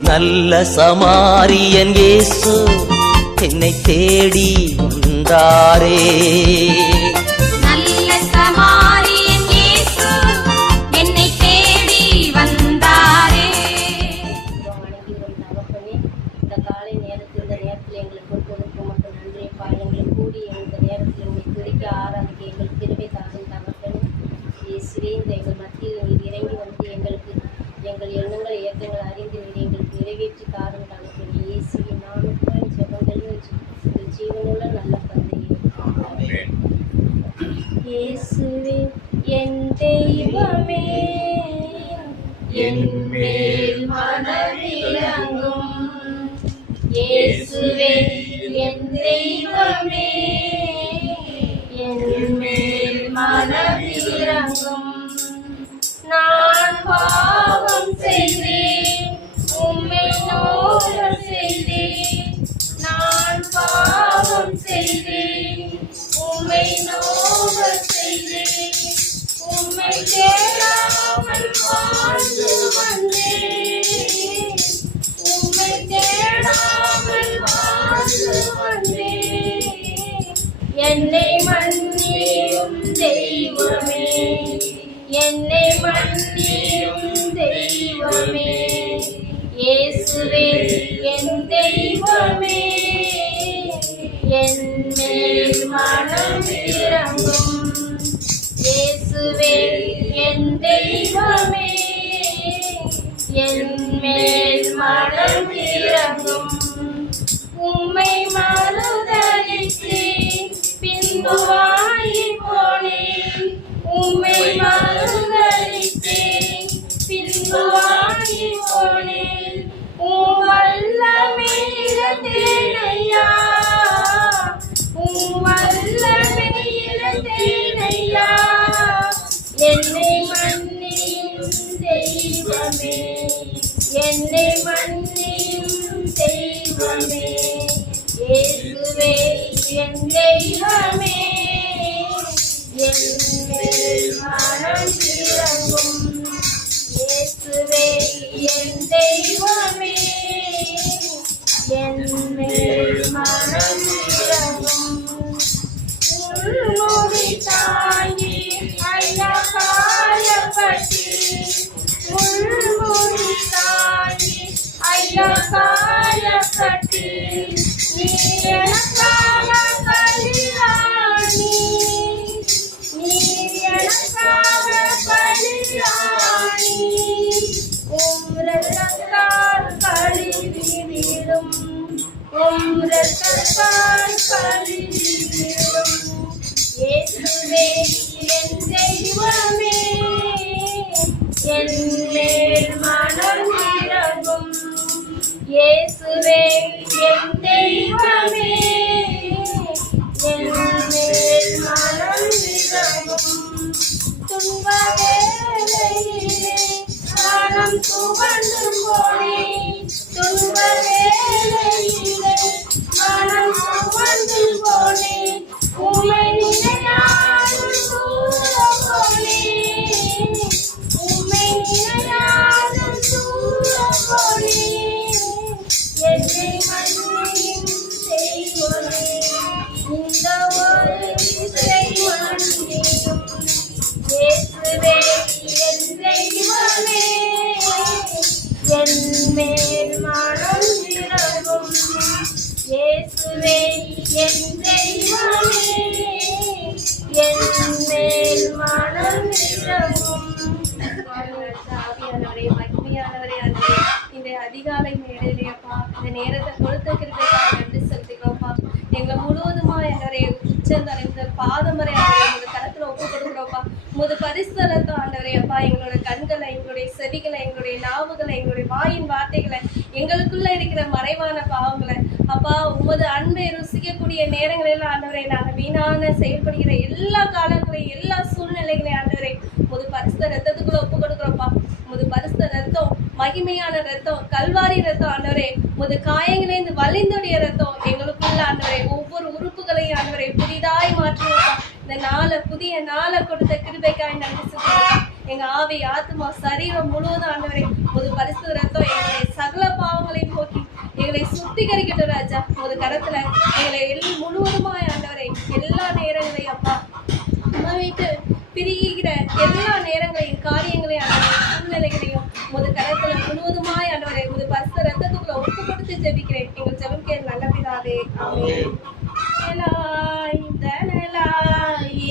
நல்ல சமாரியன் இயேசு என்னை தேடி வந்தாரே. நல்ல சமாரியன் இயேசு என்னை தேடி வந்தாரே. இந்த காலை நேரத்தில் இந்த நேரத்தில் எங்களுக்கு கொடுப்பதற்கு மட்டும் நன்றியப்பா. எங்களை கூடி இந்த நேரத்தில் உங்களை குறிக்க ஆராதிக்க எங்களுக்கு கிருபை தாக்கும் தகப்பனே. இயேசுவே, இந்த எங்கள் மத்தியில் நீங்கள் இறங்கி வந்து எங்களுக்கு எங்கள் எண்ணங்கள் இயக்கங்கள் அறிந்து எங்களுக்கு நிறைவேற்றி தாரும் தகப்பனே. இயேசுவின் நாமத்தில் ஜெபங்கள் ஜீவனுள்ள நல்ல தந்தையே. இயேசுவே என் தெய்வமே, என் மேல் மனமிரங்கும். இயேசுவே என் தெய்வமே, என் மேல் மனமிரங்கும். நான் பாவம் செய்தேன், உம்மை நோக செய்தேன். நான் பாவம் செய்தேன், உம்மை நோக செய்தேன். உம்மை தேடாமல் வாழ்ந்து வந்தேன். உம்மை தேடாமல் வாழ்ந்து வந்தேன். என்னை மன்னியும் தெய்வமே, என்னை மன்னியும் தெய்வமே. இயேசுவே என் தெய்வமே, என் மேல் மனம் இறங்கும். இயேசுவே என் தெய்வமே, என் மேல் மனம் இறங்கும். உம்மை மறுதலித்து பின்பு வாங்கி போனேன். உம்மை மறுதலித்து பின்பு வாங்கி போனேன். உம் வல்லமை இழந்தேனையா, உம் வல்லமை இழந்தேனையா. என்னை மன்னியும் தெய்வமே, என்னை மன்னியும் தெய்வமே. இயேசுவே என் தெய்வமே, என் மேல் மனம் இறங்கும். இயேசுவே என் தெய்வமே, என் மேல் மனம் இறங்கும். முள்முடி தாங்கி ஐயா காயப்பட்டி, முள்முடி தாங்கி ஐயா காயப்பட்டி. நீ எனக்காக பலியானி, நீ எனக்காக பலியானி. உம் இரத்தத்தால் கழுவிவிடும், உம் இரத்தத்தால் கழுவிவிடும். இயேசுவே என் தெய்வமே, என் மேல் மனம் இறங்கும். இயேசுவே என் தெய்வமே, என் மேல் மனம் இறங்கும். துன்ப வேளையிலே மனம் துவண்டு போனேன். துன்ப வேளையிலே மனம் துவண்டு போனேன். உம்மை நினையாமல் தூர போனேன். உம்மை நினையாமல் தூர போனேன். என்னை மன்னியும் தெய்வமே, இந்த ஒரு விசை மன்னியும். இயேசுவே என் தெய்வமே, என் மேல் மனம் இறங்கும். இயேசுவே என் தெய்வமே, என் மேல் மனம் இறங்கும். ஆவியானவரே, மகிமையானவரே, அன்றே இந்த அதிகாலை மேடையிலேப்பா இந்த நேரத்தை கொடுத்த கிருபைக்காக நன்றி செலுத்திக்கிறோம்ப்பா. எங்களை முழுவதுமா என்னுடைய உச்சந்தலை முதல் பாதம் வரை எங்க கருத்துல ஒப்பு கொடுக்குறோம்ப்பா. முது பரிசுத்தலத்தை ஆண்டவரே அப்பா, எங்களோட கண்களை, எங்களுடைய செவிகளை, எங்களுடைய நாவுகளை, எங்களுடைய வாயின் வார்த்தைகளை, எங்களுக்குள்ள இருக்கிற மறைவான பாவங்களை அப்பா, உமது அன்பை ருசிக்கக்கூடிய நேரங்களில் ஆண்டவரை நாங்கள் வீணான செயல்படுகிற எல்லா காலங்களையும் எல்லா சூழ்நிலைகளையும் ஆண்டவரை முது பரிசுத்த ரத்தத்துக்குள்ள ஒப்பு கொடுக்குறோம்ப்பா. முது பரிசுத்த ரத்தம், மகிமையான ரத்தம், கல்வாரி ரத்தம் ஆண்டவரே, முது காயங்களிலிருந்து வலிந்துடைய ரத்தம் எங்களுக்குள்ள ஆண்டவரை ஒவ்வொரு உறுப்புகளையும் ஆண்டவரை புதிதாய் மாற்றுவோம்ப்பா. இந்த நாளை, புதிய நாளை கொடுத்த கிருபைக்காய் நன்றி செலுத்துகிறோம். எங்க ஆவி, ஆத்மா, சரீரம் முழுவதும் ஆண்டவரை முது பரிசுத்த ரத்தம் எங்களுடைய சகல பாவ சுத்திகரிக்கட்டும் ராஜா. உமது கரத்துல எங்களை முழுவதுமாய் ஆண்டவரே எல்லா நேரங்களையும் அப்பா நம்ம வீட்டு பிரிகிற எல்லா நேரங்களையும் காரியங்களையும் ஆண்டவரே சூழ்நிலைகளையும் உமது கரத்துல முழுவதுமாய் ஆண்டவரே உமது பரிசுத்த ரத்தத்துக்குள்ள ஒப்பு கொடுத்து ஜெபிக்கிறேன். எங்கள் ஜெபம் கேள் நல்ல பிதாவே. ஆமென்.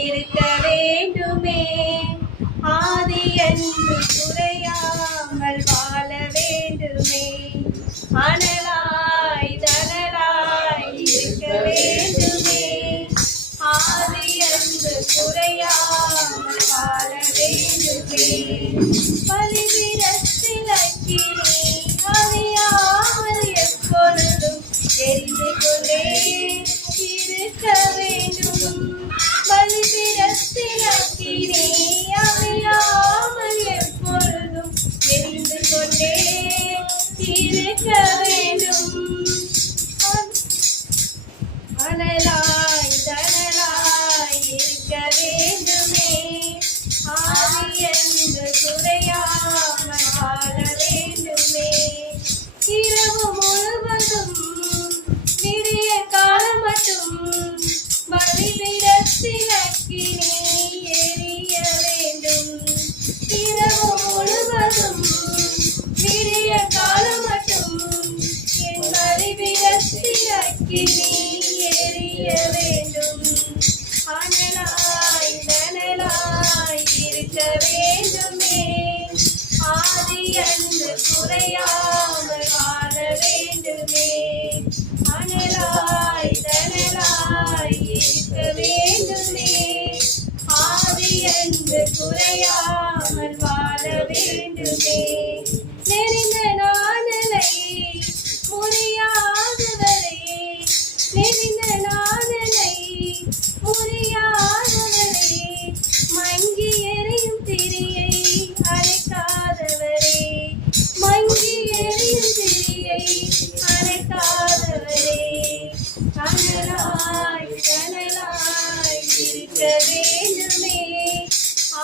இருக்க வேண்டுமே ஆதி என்று குறையாமல் வாழ வேண்டுமே அனலாய் தனலாய் இருக்க வேண்டுமே ஆதி என்று குறையாமல் வாழ வேண்டுமே பலிபீடத்தில் அக்கினி அவியாமல் எப்பொழுதும் எரிந்து கொண்டே இருக்க வேண்டும் பலிபீடத்தில் அக்கினி அவியாமல் எப்பொழுதும் எரிந்து கொண்டே இருக்க வேண்டும் அனலாய் தனலாய் இருக்க வேண்டுமே ஆதி என்று குறையாமல் வாழ வேண்டுமே இரவு முழுவதும் விடிய காலம் மட்டும் பலிபீடத்தில் அக்கினி எரிய வேண்டும் இரவு முழுவதும் விடிய காலம் மட்டும் என் பலிபீடத்தில் அக்கினி எரிய வேண்டும் அனலாய் தனலாய் இருக்க வேண்டுமே ஆதி என்று குறையாமல் வாழ வேண்டுமே அனலாய் தனலாய் இருக்க வேண்டுமே ஆதி என்று குறையாமல் வாழ வேண்டுமே நெறிந்த நாணலை முறியாதவரே நெறிந்த நாணலை முறியாதவரே மங்கி எறியும் திரியை அணைக்காதவரே மங்கி எறியும் திரியை அணைக்காதவரே அனலாய் தனலாய் இருக்க வேண்டுமே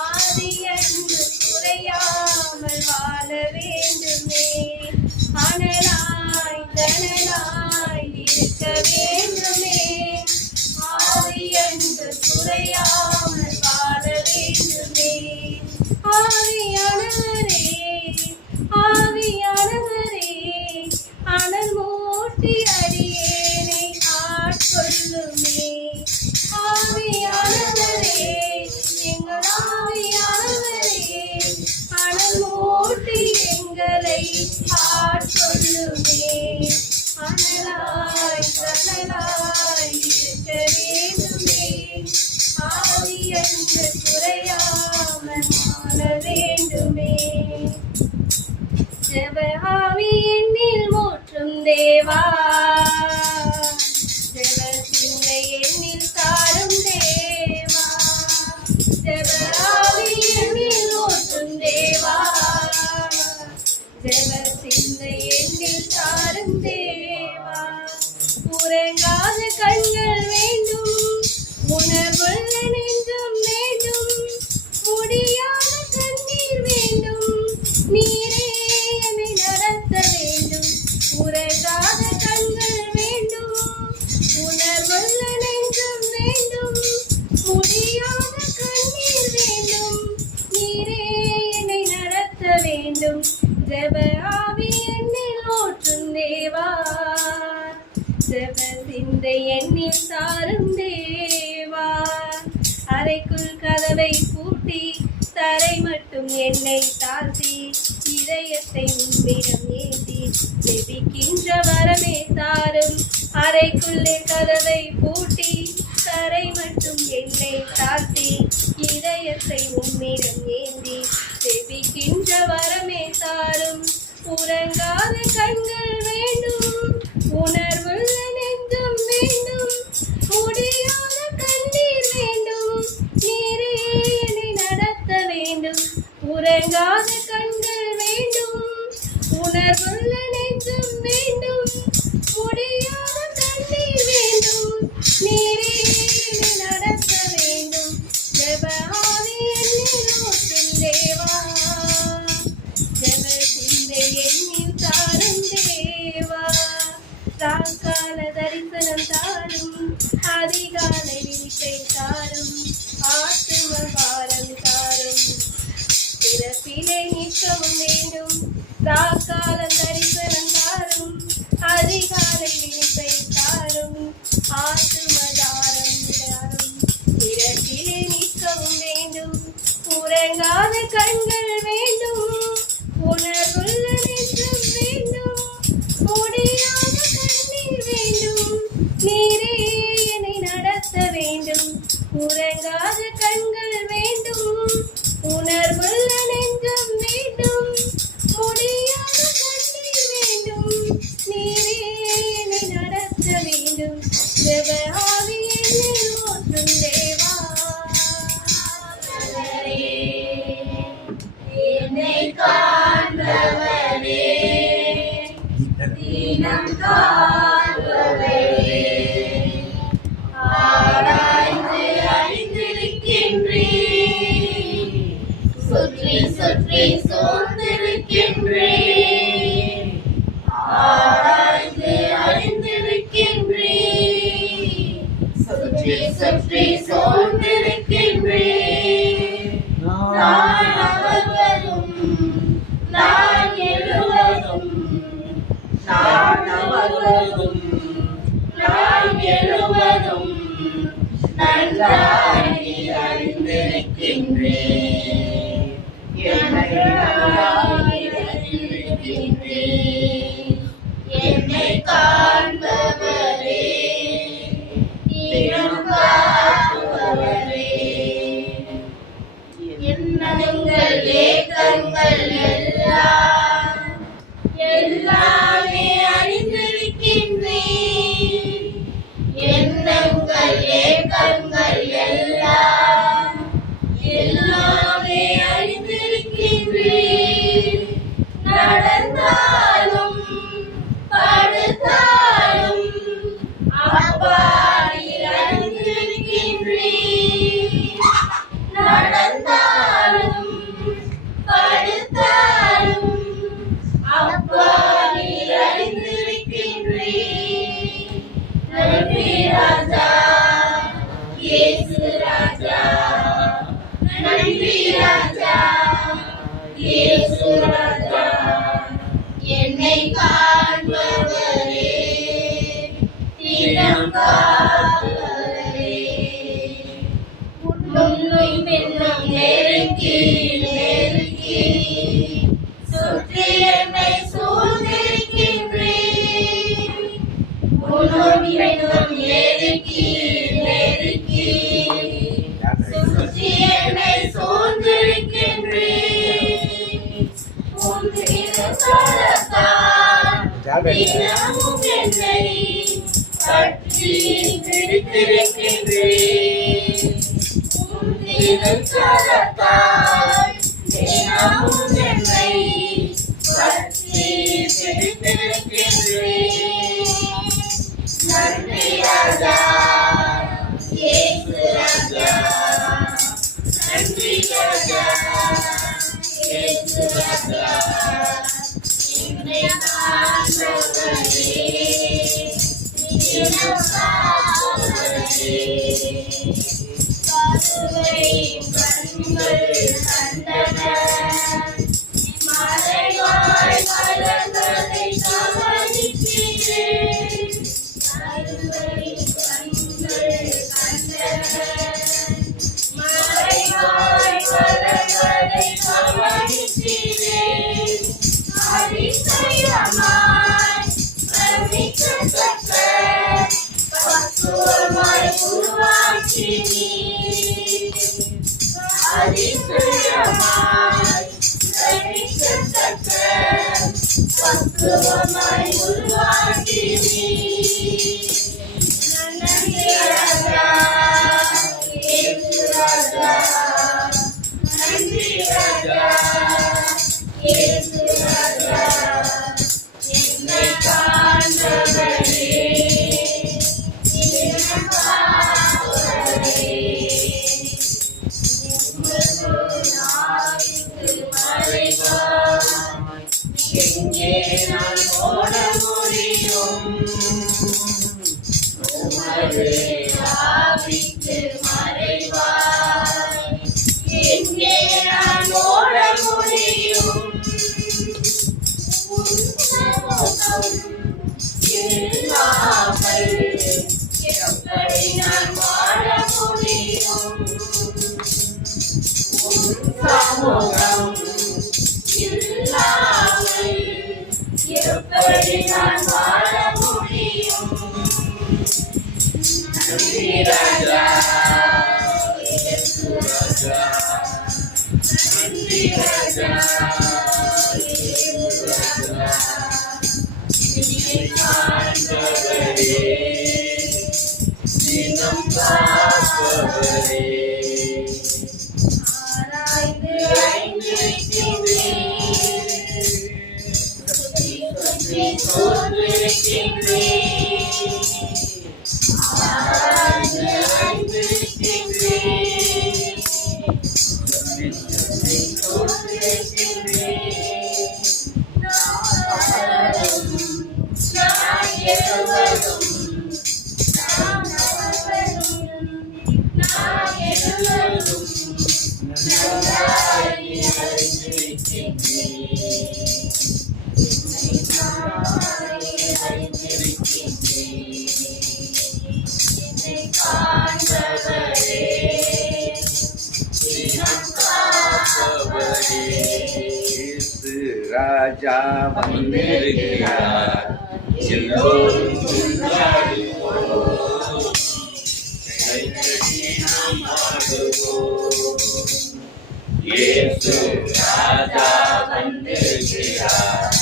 ஆதி என்று குறையாமல் வாழ வேண்டுமே அனலாய் தனலாய் இருக்க வேண்டுமே ஆதி என்று குறையாமல் வாழ வேண்டுமே ஆவியானவரே ஆவியானவரே அனல் மூட்டி அடியேனை ஆட்கொள்ளுமே ஆவியானவரே எங்கள் ஆவியானவரே அனல் மூட்டி எங்களை ஆட்கொள்ளுமே அனலாய் தனலாய் இருக்க வேண்டுமே ஆவி என்று குறையாமல் வாழ வேண்டுமே ஜெப ஆவி என்னில் மூற்றும் தேவா ஜெப சிந்தை என்னில் தாரும் தேவா ஜெப ஆவி என்னில் மூற்றும் தேவா ஜெப சிந்தை என்னில் தாரும் தேவா உறங்காத கண்கள் வேண்டும் உணர்வுள்ள நெஞ்சம் வேண்டும் முடியாத கண்ணீர் வேண்டும் நீரே என்னை நடத்த வேண்டும் உறங்காத கண்கள் வேண்டும் உணர்வுள்ள நெஞ்சம் வேண்டும் முடியாத கண்ணீர் வேண்டும் நீரே என்னை நடத்த வேண்டும் ஜெப ஆவி என்னில் ஊற்றும் தேவா ஜெப சிந்தை என்னில் தாரும் தேவா அறைக்குள் கதவை பூட்டி தரை மட்டும் என்னை தாழ்த்தி இதயத்தை உன்னிடம் ஏந்தி ஜெபிக்கின்ற வரமே தாரும் அறைக்குள்ளே கதவை பூட்டி தரை மட்டும் என்னை தாழ்த்தி இதயத்தை உன்னிடம் ஏந்தி ஜெபிக்கின்ற வரமே தாரும் உறங்காத கண்கள் வேண்டும் உணர்வுள்ள நெஞ்சம் வேண்டும் முடியாத கண்ணீர் வேண்டும் நீரே என்னை நடத்த வேண்டும் உறங்காத கண்கள் வேண்டும் உணர்வுள்ள நெஞ்சம் வேண்டும் முடியாத கண்ணீர் வேண்டும் நீ ஆத்துமதாரம் திரட்டிலே நிற்கவும் வேண்டும். உறங்காத கண்கள் வேண்டும், உணர்வுள்ள நெஞ்சம் வேண்டும், முடியாத கண்ணீர் வேண்டும். நீரே என்னை நடத்த வேண்டும். உறங்காத கண்கள் வேண்டும், உணர்வுள்ள நெஞ்சம் வேண்டும், முடியாத கண்ணீர் வேண்டும். நீரே என்னை நடத்த வேண்டும். ஜெப ஆவி என்னில் ஊற்றும் தேவா. என்னை காண்பவரே, தினம் காண்பவரே, ஆராய்ந்து அறிந்திருக்கின்றேன், சுற்றி சுற்றி சூழ்ந்திருக்கின்றேன், ஆராய்ந்து அறிந்திருக்கின்றேன், சுற்றி சுற்றி சூழ்ந்திருக்கின்றேன். நான் அவர்களும் நான் எழுவதும், நான் அவர்களும் நான் எழுவதும் நன்றாய் அறிந்திருக்கின்றேன். என்னை காண்பவரே, தினம் காப்பவரே, எண்ணங்கள் ஏக்கங்கள் எல்லாமே அறிந்திருக்கின்றேன். எண்ணங்கள் ஏக்கங்கள் எல்லாமே அறிந்திருக்கின்றேன். நடந்தாலும் படுத்தாலும் அப்பா நீர் அறிந்திருக்கின்றேன். நடந்தாலும் படுத்தாலும் அப்பா நீர் அறிந்திருக்கின்றேன். நன்றி ராஜா இயேசு ராஜா, நன்றி ராஜா இயேசு ராஜா. என்னை காண்பவரே, தினம் காப்பவரே, முன்னும் பின்னும் நெருக்கி நெருக்கி சுற்றி என்னை சூழ்ந்திருக்கின்றேன். முன்னும் பின்னும் நெருக்கி நெருக்கி சுற்றி என்னை சூழ்ந்திருக்கின்றேன். உன் திருக்கரத்தால் தினமும் என்னை பற்றி பிடித்திருக்கின்றேன். உன் திருக்கரத்தால் தினமும் என்னை பற்றி பிடித்திருக்கின்றேன். நன்றி ராஜா இயேசு ராஜா, நன்றி ராஜா இயேசு ராஜா. என்னை காண்பவரே, தினம் காப்பவரே, கருவை கண்கள் கண்டன, மறைவாய் மலர்களை கவனிக்கிறேன். கருவை கண்கள் கண்டன, மறைவாய் மலர்களை கவனிக்கிறேன். அதிசயமாய் பிரமிக்கத்தக்க பக்குவமாய் உருவாக்கினீர். அதிசயமாய் பிரமிக்கத்தக்க பக்குவமாய் உருவாக்கினீர். நன்றி ராஜா இயேசு ராஜா, நன்றி ராஜா இயேசு ராஜா. என்னை காண்பவரே, தினம் காப்பவரே, நாவிற்கு மறைவாய் எங்கே நான் ஓட முடியும். உமது ஆவிக்கு மறைவாய் எங்கே நான் ஓட முடியும். உன் சமூகம் இல்லாமல் எப்படி நான் வாழ முடியும்? நன்றி ராஜா, இயேசு ராஜா, நன்றி ராஜா, இயேசு ராஜா, என்னை காண்பவரே, தினம் காப்பவரே, ஆராய்ந்து அறிந்திருக்கின்றேன், சுற்றி சுற்றி சோர்ந்திருக்கின்றேன், ஆராய்ந்து அறிந்திருக்கின்றேன், சுற்றி சுற்றி சோர்ந்திருக்கின்றேன், நான் எழுவதும் ராஜா வந்திருக்கிறார், எல்லோரும் கொண்டாடுவோம், கைதட்டி நாம் பாடுவோம். இயேசு ராஜா வந்திருக்கிறார்,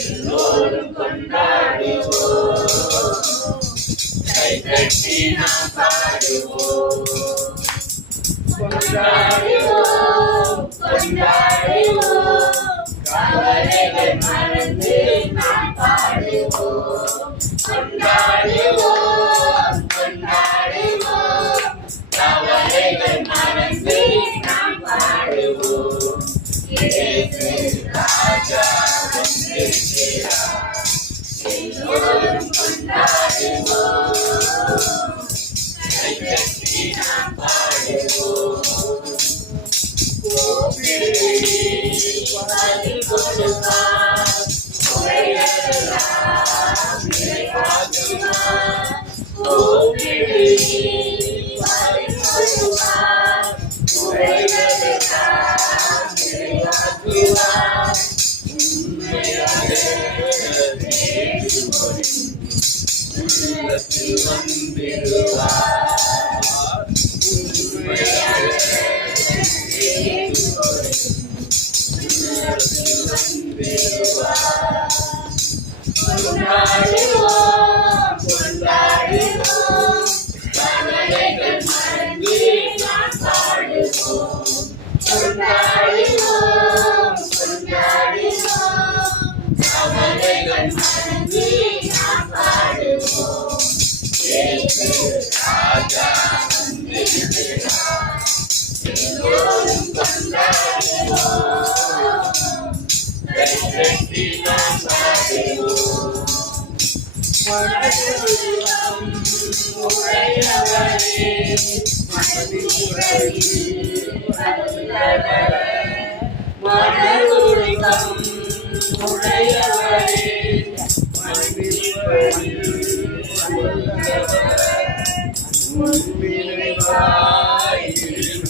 எல்லோரும் கொண்டாடுவோம், கைதட்டி நாம் பாடுவோம். கொண்டாடுவோம், கொண்டாடுவோம், கவலைகள் மறந்து நாம் பாடுவோம். கொண்டாடுவோம், கொண்டாடுவோம், கவலைகள் மறந்து நாம் பாடுவோம். இயேசு ராஜா வந்திருக்கிறார், எல்லோரும் கொண்டாடுவோம், கைதட்டி நாம் பாடுவோம். பதில் கொடுப்பார், உரையெல்லாம் நிறைவாக்குவார். பதில் கொடுப்பார், உரையெல்லாம் நிறைவாக்குவார். உண்மையாக உள்ளத்தில் வந்திடுவார், உண்மையாக கொண்டாடுவோம், கொண்டாடுவோம், கவலைகள் மறந்து நாம் பாடுவோம். கொண்டாடுவோம், கொண்டாடுவோம், கவலைகள் மறந்து நாம் பாடுவோம். இயேசு ராஜா வந்திருக்கிறார், எல்லோரும் கொண்டாடுவோம், கைதட்டி நாம் பாடுவோம். மனதுருகம் உடையவரே, மனதுருகம் உடையவரே,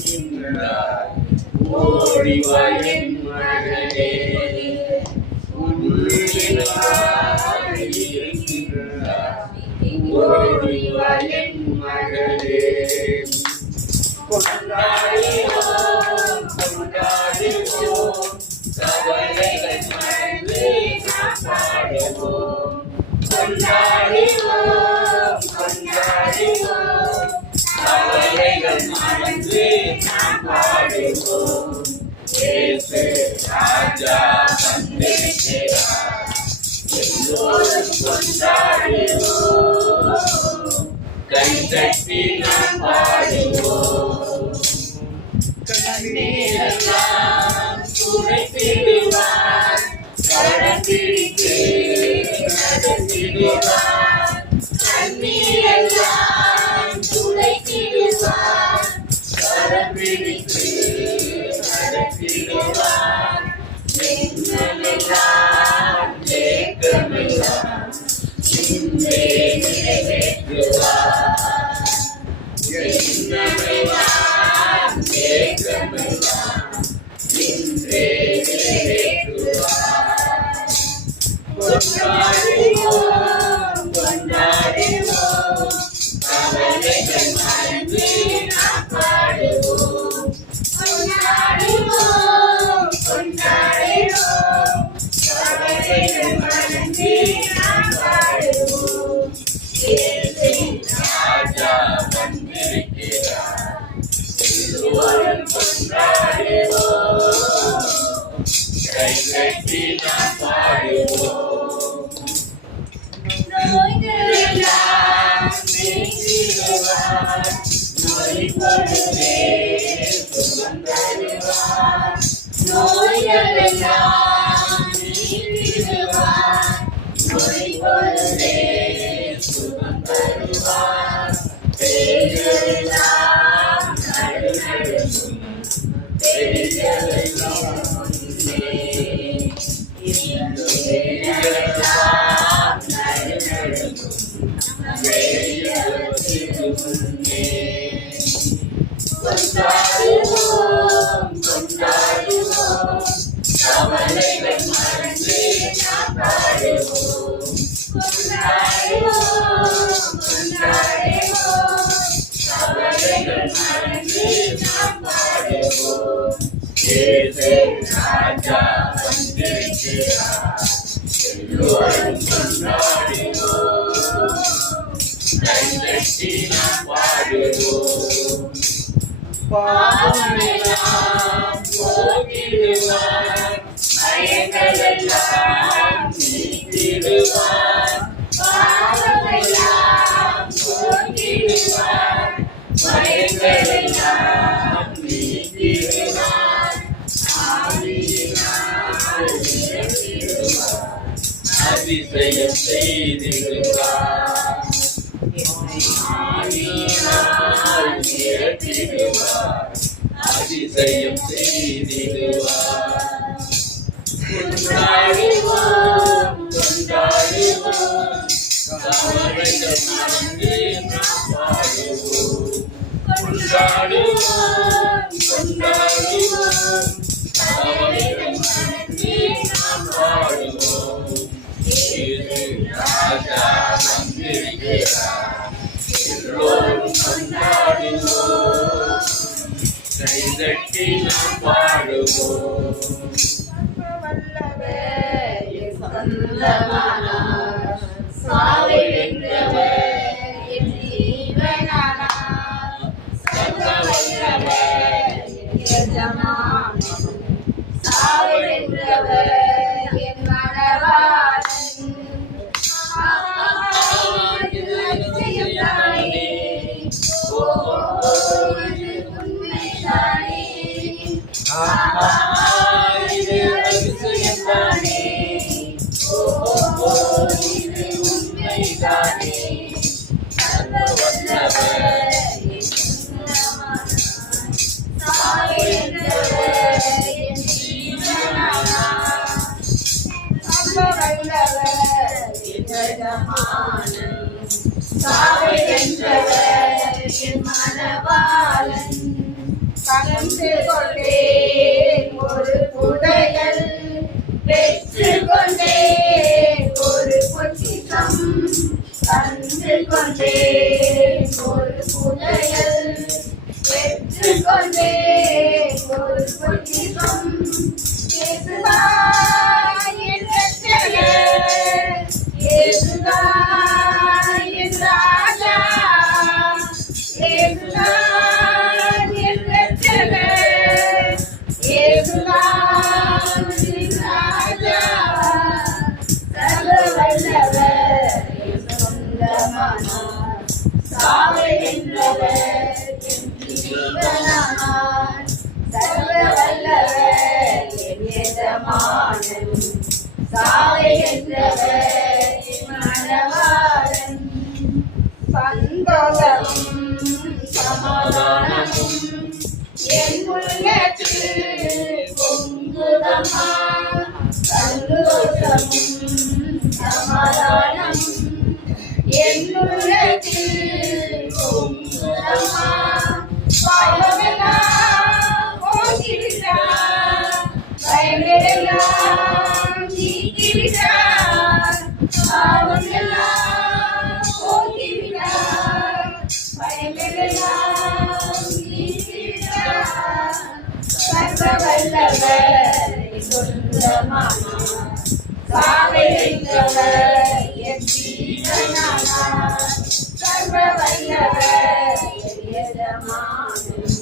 முன்னிலைவாயிருக்கின்றார், ஓடிவா என் மகனே, முன்னிலைவாயிருக்கின்றார், ஓடிவா என் மகனே. கொண்டாடுவோம், கொண்டாடுவோம், கவலைகள் மறந்து நாம் பாடுவோம். கொண்டாடுவோம், கொண்டாடுவோம், கவலைகள் மறந்து நாம் பாடுவோம். இயேசு ராஜா வந்திருக்கிறார், எல்லோரும் கொண்டாடுவோம், கைதட்டி நாம் பாடுவோம். கண்ணீரெல்லாம் துடைத்திடுவார், கரம் பிடித்து நடத்திடுவார். கண்ணீரெல்லாம் துடைத்திடுவார், கரம் பிடித்து நடத்திடுவார். எண்ணமெல்லாம் ஏக்கமெல்லாம் இன்றே நிறைவேற்றுவார். எண்ணமெல்லாம் ஏக்கமெல்லாம் இன்றே நிறைவேற்றுவார். பொழுதே சுகம் தருவார். நோய்களெல்லாம் நீக்கிடுவார். நொடி பொழுதே சுகம் தருவார். பேய்களெல்லாம் நடுநடுங்கும். பேய்களெல்லாம் முன்னே. பேய்களெல்லாம் நடுநடுங்கும். பேய்களுக்கு முன்னே. கொண்டாடுவோம் கொண்டாடுவோம் கவலைகள் மறந்து நாம் பாடுவோம். கொண்டாடுவோம் கொண்டாடுவோம் கவலைகள் மறந்து நாம் பாடுவோம். இயேசு ராஜா வந்திருக்கிறார். எல்லோரும் கொண்டாடுவோம். கைதட்டி நாம் பாடுவோம். பாவமெல்லாம் போக்கிடுவார். பயங்களெல்லாம் நீக்கிடுவார். பாவமெல்லாம் போக்கிடுவார். பயங்களெல்லாம் நீக்கிடுவார். ஆவியினால் நிரப்பிடுவார். அதிசயம் செய்திடுவார். ஆவியினால் நிரப்பிடுவார். அதிசயம் செய்திடுவார். கொண்டாடுவோம் கொண்டாடுவோம் கவலைகள் மறந்து நாம் பாடுவோம். கொண்டாடுவோம் கொண்டாடுவோம் கவலைகள் மறந்து நாம் பாடுவோம். இயேசு ராஜா வந்திருக்கிறார். எல்லோரும் கொண்டாடுவோம். கைதட்டி நாம் பாடுவோம். வல்லவர் என் சொந்தமானார். சாவை வென்றவர் என் ஜீவனானார். சர்வ வல்லவர் என் எஜமானன். சாவை வென்றவர் என் மணவாளன். இது அதிசயம்தானே. ஓ இது உண்மைதானே. இது அதிசயம்தானே. ஓ இது உண்மைதானே. சர்வ வல்லவர் என் சொந்தமானார். சாவை வென்றவர் என் ஜீவனானார். சர்வ வல்லவர் என் எஜமானன். சாவை வென்றவர் என் மணவாளன். கலந்து கொண்டேன் ஒரு புதையல். பெற்று கொண்டேன் ஒரு பொக்கிஷம். கலந்து கொண்டேன் ஒரு புதையல். பெற்று கொண்டேன் ஒரு பொக்கிஷம். இயேசுதான் என் ரட்சகர். இயேசுதான் என் ராஜா. இயேசுதான் என் ரட்சகர். இயேசுதான் என் ராஜா. சர்வ வல்லவர் என் சொந்தமானார். சாவை வென்றவர் என் ஜீவனானார். சர்வ வல்லவர் என் எஜமானன். சாவை வென்றவர் என் மணவாளன். சந்தோஷமும் சமாதானமும் என் உள்ளத்தில் பொங்குதம்மா. சந்தோஷமும் சமாதானமும் என் உள்ளத்தில் பொங்குதம்மா. பாவமெல்லாம் போக்கிவிட்டார். பயமெல்லாம் நீக்கிவிட்டார். பாவமெல்லாம் போக்கிவிட்டார். பயமெல்லாம் நீக்கிவிட்டார். சர்வ வல்லவர் என் சொந்தமானார். சாவை வென்றவர் என் ஜீவனானார். சர்வ வல்லவர் என் எஜமானன்.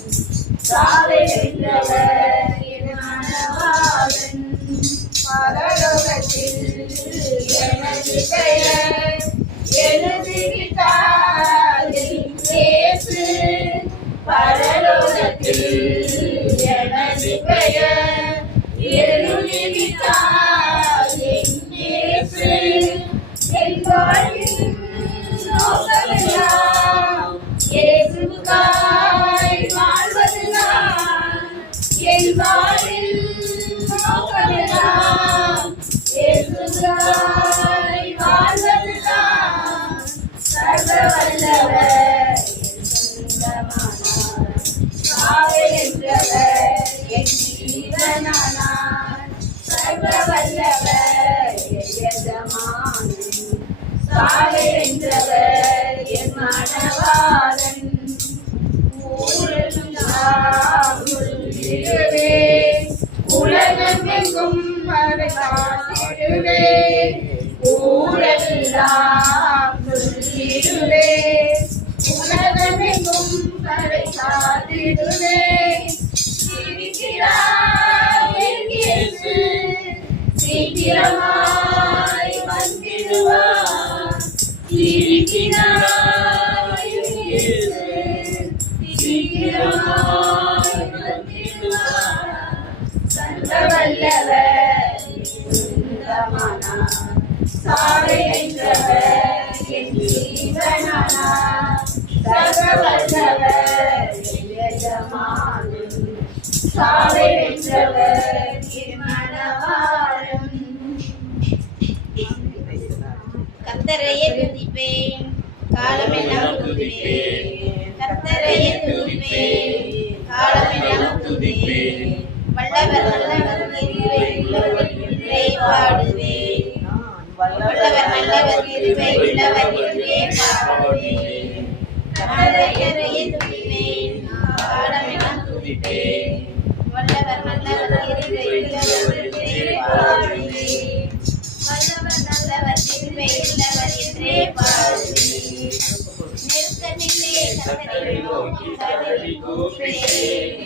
சாவை வென்றவர் என் மணவாளன். பரலோகத்தில் எனது பெயர் எழுதுகிறார் இயேசு. பரலோகத்தில் என் வாழ்வின் நோக்கமெல்லாம் இயேசுவுக்காய் வாழ்வதுதான். என் வாழ்வின் நோக்கமெல்லாம் இயேசுவுக்காய் வாழ்வதுதான். சர்வ வல்லவர் என் சொந்தமானார். சாவை வென்றவர் என் ஜீவனானார். சர்வ வல்லவர் என் எஜமானன். சாவை வென்றவர் என் மணவாளன். ஊரெல்லாம் சொல்லிடுவே, உலகமெங்கும் அவரை காத்திடுவே. ஊரெல்லாம் சொல்லிடுவே, உலகமெங்கும் அவரை காத்திடுவே. இருக்கிறார் என் இயேசு, சீக்கிரமாய் வந்திடுவார். இருக்கிறார் என் இயேசு, சீக்கிரமாய் வந்திடுவார். சர்வ வல்லவர் சொந்தமானார். சாவை வென்றவர் என் ஜீவனானார். சர்வ வல்லவர் என் எஜமானன். சாவை வென்றவர் என் மணவாளன். கர்த்தரையே துதிப்பேன், காலமெல்லாம் துதிப்பேன். கர்த்தரையே துதிப்பேன், காலமெல்லாம் துதிப்பேன். வல்லவர் நல்லவர் கிருபை உள்ளவர் என்றே பாடுவேன். வல்லவர் நல்லவர் கிருபை உள்ளவர் என்றே பாடுவேன். கர்த்தரையே துதிப்பேன், காலமெல்லாம் துதிப்பேன். வல்லவர் நல்லவர் கிருபை உள்ளவர் என்றே பாடுவேன். வல்லவர் நல்லவர் கிருபை உள்ளவர் என்றே பாடுவேன். நெருக்கத்திலே கர்த்தரை நோக்கி கதறி கூப்பிட்டேன்.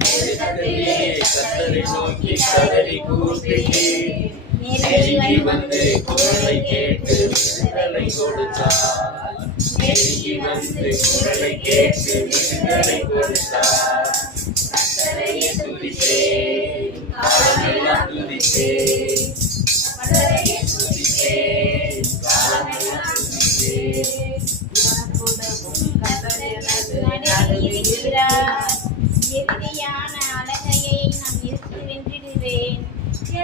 நெருக்கத்திலே கர்த்தரை நோக்கி கதறி கூப்பிட்டேன். நெருங்கி வந்து குரலை கேட்டு விடுதலை கொடுத்தார். நெருங்கி வந்து குரலை கேட்டு விடுதலை கொடுத்தார். கர்த்தரையே துதிப்பேன், காலமெல்லாம் துதிப்பேன். கர்த்தரையே துதிப்பேன், காலமெல்லாம் துதிப்பேன். கர்த்தர் எனக்கு நடுவில் இருக்கிறார். இறுதியான அழகையை நான் எதிர்த்து வென்றிடுவேன்.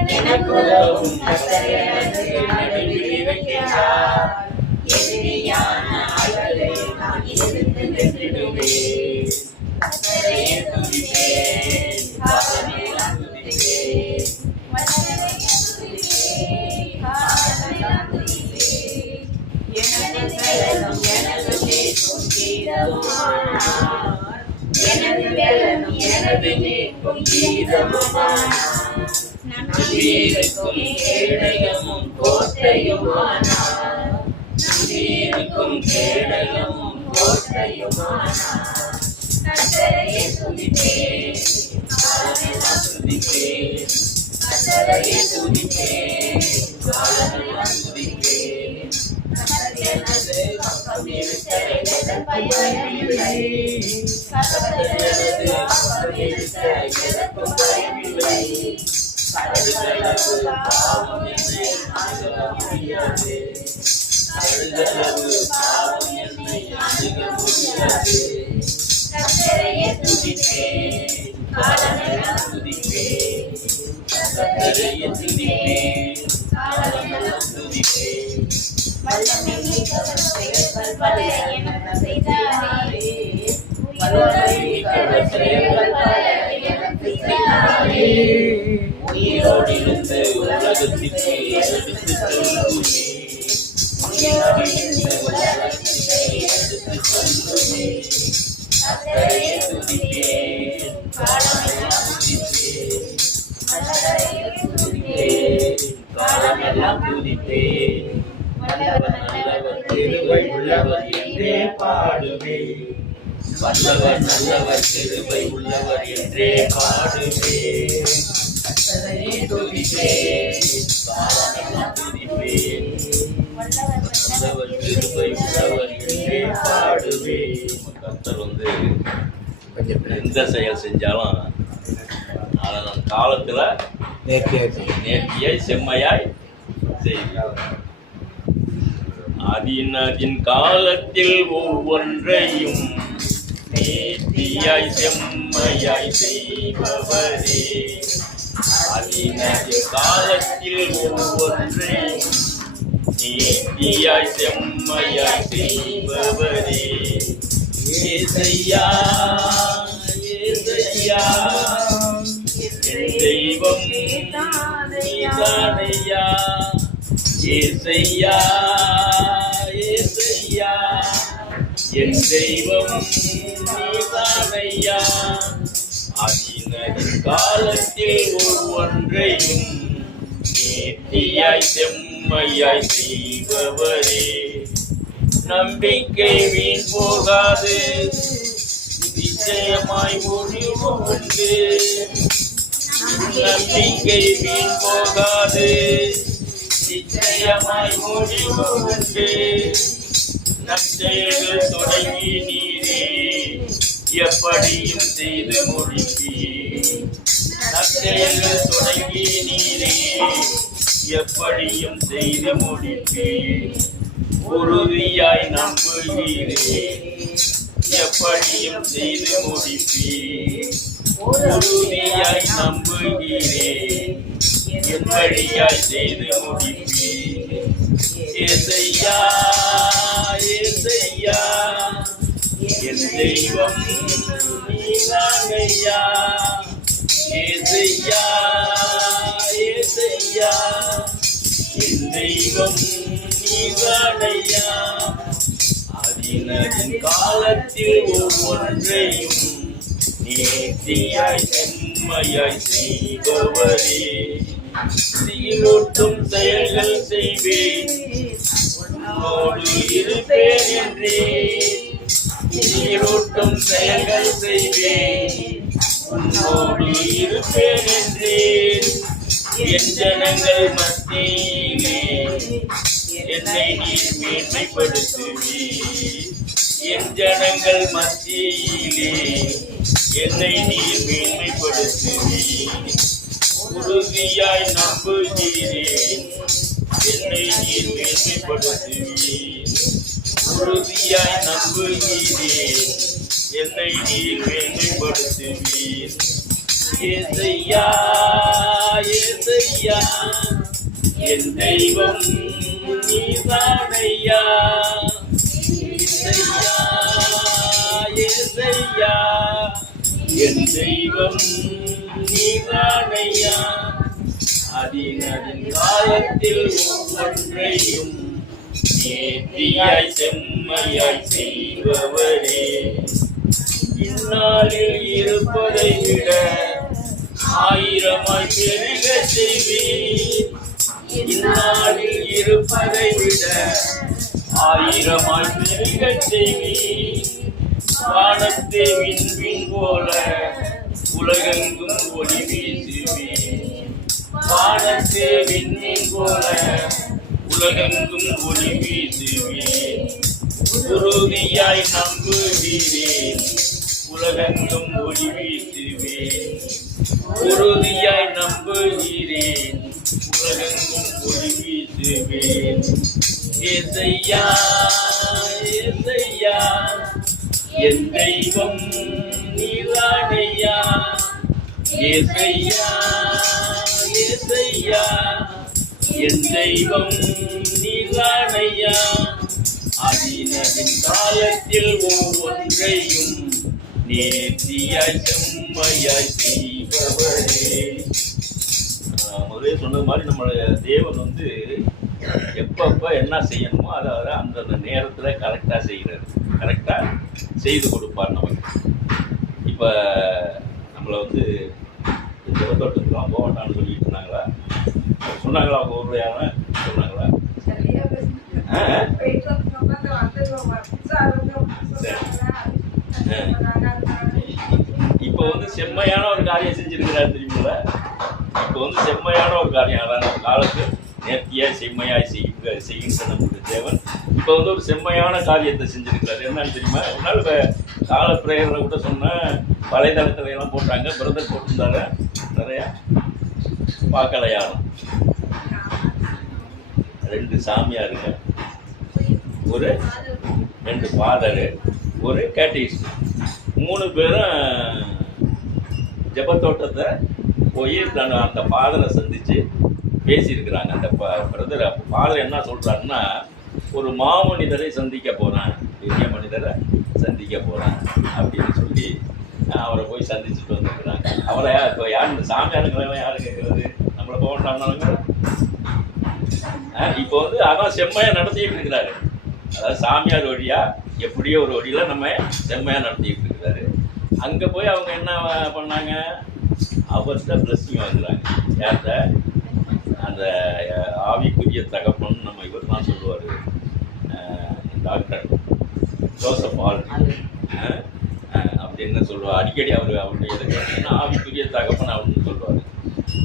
எனக்கு உதவும் கர்த்தர் எனக்கு நடுவில் இருக்கிறார். இறுதியான அழகை நான் எதிர்த்து வென்றிடுவேன். கர்த்தரையே துதிப்பேன், காலமெல்லாம் துதிப்பேன். வல்லவரையே துதிப்பேன், காலமெல்லாம் துதிப்பேன். எனது பெலனும் எனது மீட்பும் கீதமுமானார். எனது பெலனும் எனது மீட்பும் கீதமுமானார். நம்பியிருக்கும் கேடயமும் கோட்டையுமானார். நம்பியிருக்கும் கேடயமும் கோட்டையுமானார். கர்த்தரையே துதிப்பேன், காலமெல்லாம் துதிப்பேன். கர்த்தரையே துதிப்பேன், காலமெல்லாம் துதிப்பேன். கர்த்தர் எனது பக்கம் இருக்க எனது பயமில்லை. கர்த்தர் எனது பக்கம் இருக்க எனக்கும் பயமில்லை. கடுகளவு பாவம் என்னை அணுக முடியாது. கடுகளவு பாவம் என்னை அணுக முடியாது. கர்த்தரையே துதிப்பேன், காலமெல்லாம் துதிப்பேன். கர்த்தரையே துதிப்பேன், காலமெல்லாம் துதிப்பேன். வல்லமை மிக்கவர் செயல்கள் பல எனக்கு செய்தாரே. வல்லமை மிக்கவர் செயல்கள் பல எனக்கு செய்தாரே. உயிரோடிருந்து உலகத்திற்கு எடுத்து சொல்லுமே. உயிரோடிருந்து உலகத்திற்கு எடுத்து சொல்லுமே. கர்த்தரையே துதிப்பேன், காலமெல்லாம் துதிப்பேன். கர்த்தரையே துதிப்பேன், காலமெல்லாம் துதிப்பேன். வல்லவர் நல்லவர் கிருபை உள்ளவர் என்றே பாடுவேன். வல்லவர் நல்லவர் கிருபை உள்ளவர் என்றே பாடுவேன். கர்த்தரையே துதிப்பேன், காலமெல்லாம் துதிப்பேன். வல்லவர் கிருபை உள்ளவர் என்றே பாடுவேன். கர்த்தர் எந்த செயல் செஞ்சாலும் அதை நம் காலத்துல நேர்த்தியாய் செம்மையாய் செய்கிறார். அதின் காலத்தில் ஒவ்வொன்றையும் நேர்த்தியாய் செம்மையாய் செய்பவரே. அதின் காலத்தில் ஒவ்வொன்றையும் நேர்த்தியாய் செம்மையாய் செய்பவரே. ஏசையா ஏசையா என் தெய்வம் நீதானையா. ஏசையா ஏசையா என் தெய்வம் நீதானையா. அதின் காலத்தில் ஒவ்வொன்றையும் நேர்த்தியாய் செம்மையாய் செய்பவரே. நம்பிக்கை வீண் போகாது, நிச்சயமாய் முடிவு உண்டு. நம்பிக்கை வீண் போகாது, நிச்சயமாய் முடிவு உண்டு. நற்செயல்கள் தொடங்கி நீரே எப்படியும் செய்து முடிப்பீர். நற்செயல்கள் தொடங்கி நீரே எப்படியும் செய்து முடிப்பீர். உறுதியாய் நம்புகிறேன் எப்படியும் செய்து முடிப்பீர். உறுதியாய் நம்புகிறேன் எப்படியாய் செய்து முடிப்பீர். ஏசையா ஏசையா என் தெய்வம் நீதானையா. ஏசையா ஏசையா என் தெய்வம் நீதானையா. அதின் காலத்தில் ஒவ்வொன்றையும் நேர்த்தியாய் செம்மையாய் செய்பவரே. சீரூட்டும் செயல்கள் செய்வேன் உன்னோடு இருப்பேன் என்றே. சீரூட்டும் செயல்கள் செய்வேன் உன்னோடு இருப்பேன் என்றே. என் ஜனங்கள் மத்தியிலே என்னை நீர் மேன்மைப்படுத்துவீர். என் ஜனங்கள் மத்தியிலே என்னை நீர் மேன்மைப்படுத்துவீர். உறுதியாய் நம்புகிறேன் என்னை நீர் மேன்மைப்படுத்துவீர். உறுதியாய் நம்புகிறேன் என்னை நீர் மேன்மைப்படுத்துவீர். ஏசையா ஏசையா என் தெய்வம் நீதானையா. ஏசையா ஏசையா என் தெய்வம் நீதானையா. அதின் காலத்தில் ஒவ்வொன்றையும் நேர்த்தியாய் செம்மையாய் செய்பவரே. இந்நாளில் இருப்பதை விட ஆயிரமாய் பெருக செய்வீர். இந்நாளில் இருப்பதை விட ஆயிரமாய் பெருக செய்வீர். வானத்தை விண்மீன் போல உலகெங்கும் ஒளி வீசுவீர். வானத்தை விண்மீன் போல உலகெங்கும் ஒளி வீசுவீர். உறுதியாய் நம்புகிறேன் உலகெங்கும் ஒளி வீசுவீர். உறுதியாய் நம்புகிறேன் உலகெங்கும் ஒளி வீசுவீர். ஏசையா ஏசையா என் தெய்வம் நீதானையா. ஏசையா ஏசையா என் தெய்வம் நீதானையா. அதின் காலத்தில் ஒவ்வொன்றையும் நேர்த்தியாய் செம்மையாய் செய்பவரே. முதலே சொன்னது மாதிரி நம்மளுடைய தேவன் வந்து எப்பப்போ என்ன செய்யணுமோ அதை அந்தந்த நேரத்தில் கரெக்டாக செய்கிறார், கரெக்டாக செய்து கொடுப்பார் நமக்கு. இப்போ நம்மளை வந்து ஜெபத்தோட்டத்துக்குலாம் போக வேண்டாம்னு சொல்லிட்டு இருந்தாங்களா? சொன்னாங்களா? அவங்க ஊர்லையான சொன்னாங்களா? இப்போ வந்து செம்மையான ஒரு காரியம் செஞ்சிருக்கிறார் தெரியுமில்ல? இப்போ வந்து செம்மையான ஒரு காரியம், அதான் நம்ம காலத்து நேர்த்தியாய் செம்மையாய் செய்கின்ற நம்முடைய தேவன் இப்போ வந்து ஒரு செம்மையான காரியத்தை செஞ்சிருக்கிறார். என்னன்னு தெரியுமா? ஒரு நாள் கால பிரேயரில் கூட சொன்னேன், வலைதளத்துல எல்லாம் போட்டாங்க, பிரதர் போட்டிருந்தாரு நிறையா பாக்கலையானம் 2 சாமியாருங்க ஒரு 2 ஃபாதரு, ஒரு கேட்டகிஸ்ட். 3 பேரும் ஜெபத்தோட்டத்தை போய் அந்த ஃபாதரை சந்தித்து பேசியிருக்கிறாங்க. அந்த பிரதர் ஃபாதர் என்ன சொல்கிறாருன்னா, ஒரு மாமனிதரை சந்திக்க போகிறேன், பெரிய மனிதரை சந்திக்க போகிறேன் அப்படின்னு சொல்லி அவரை போய் சந்திச்சுட்டு வந்துருக்குறாங்க. அவரை இப்போ யார் இந்த சாமியாருங்களெல்லாம் யார் கேட்குறது, நம்மளை போகண்டாங்க. இப்போ வந்து அதான் செம்மையாக நடத்திக்கிட்டு இருக்கிறாரு. அதாவது சாமியார் வழியாக எப்படியோ ஒரு வழியில் நம்ம செம்மையாக நடத்திக்கிட்டு இருக்கிறாரு. அங்கே போய் அவங்க என்ன பண்ணாங்க, அவர்கிட்ட பிளஸ்ஸிங் வாங்குறாங்க. யார்கிட்ட? அந்த ஆவிக்குரிய தகப்பன் நம்ம இவர் தான் சொல்லுவார், டாக்டர் ஜோசப் ஆல் அப்படின்னு சொல்லுவார். அடிக்கடி அவருடைய இதை கேட்டீங்கன்னா ஆவிக்குரிய தகப்பன் அப்படின்னு சொல்லுவார்.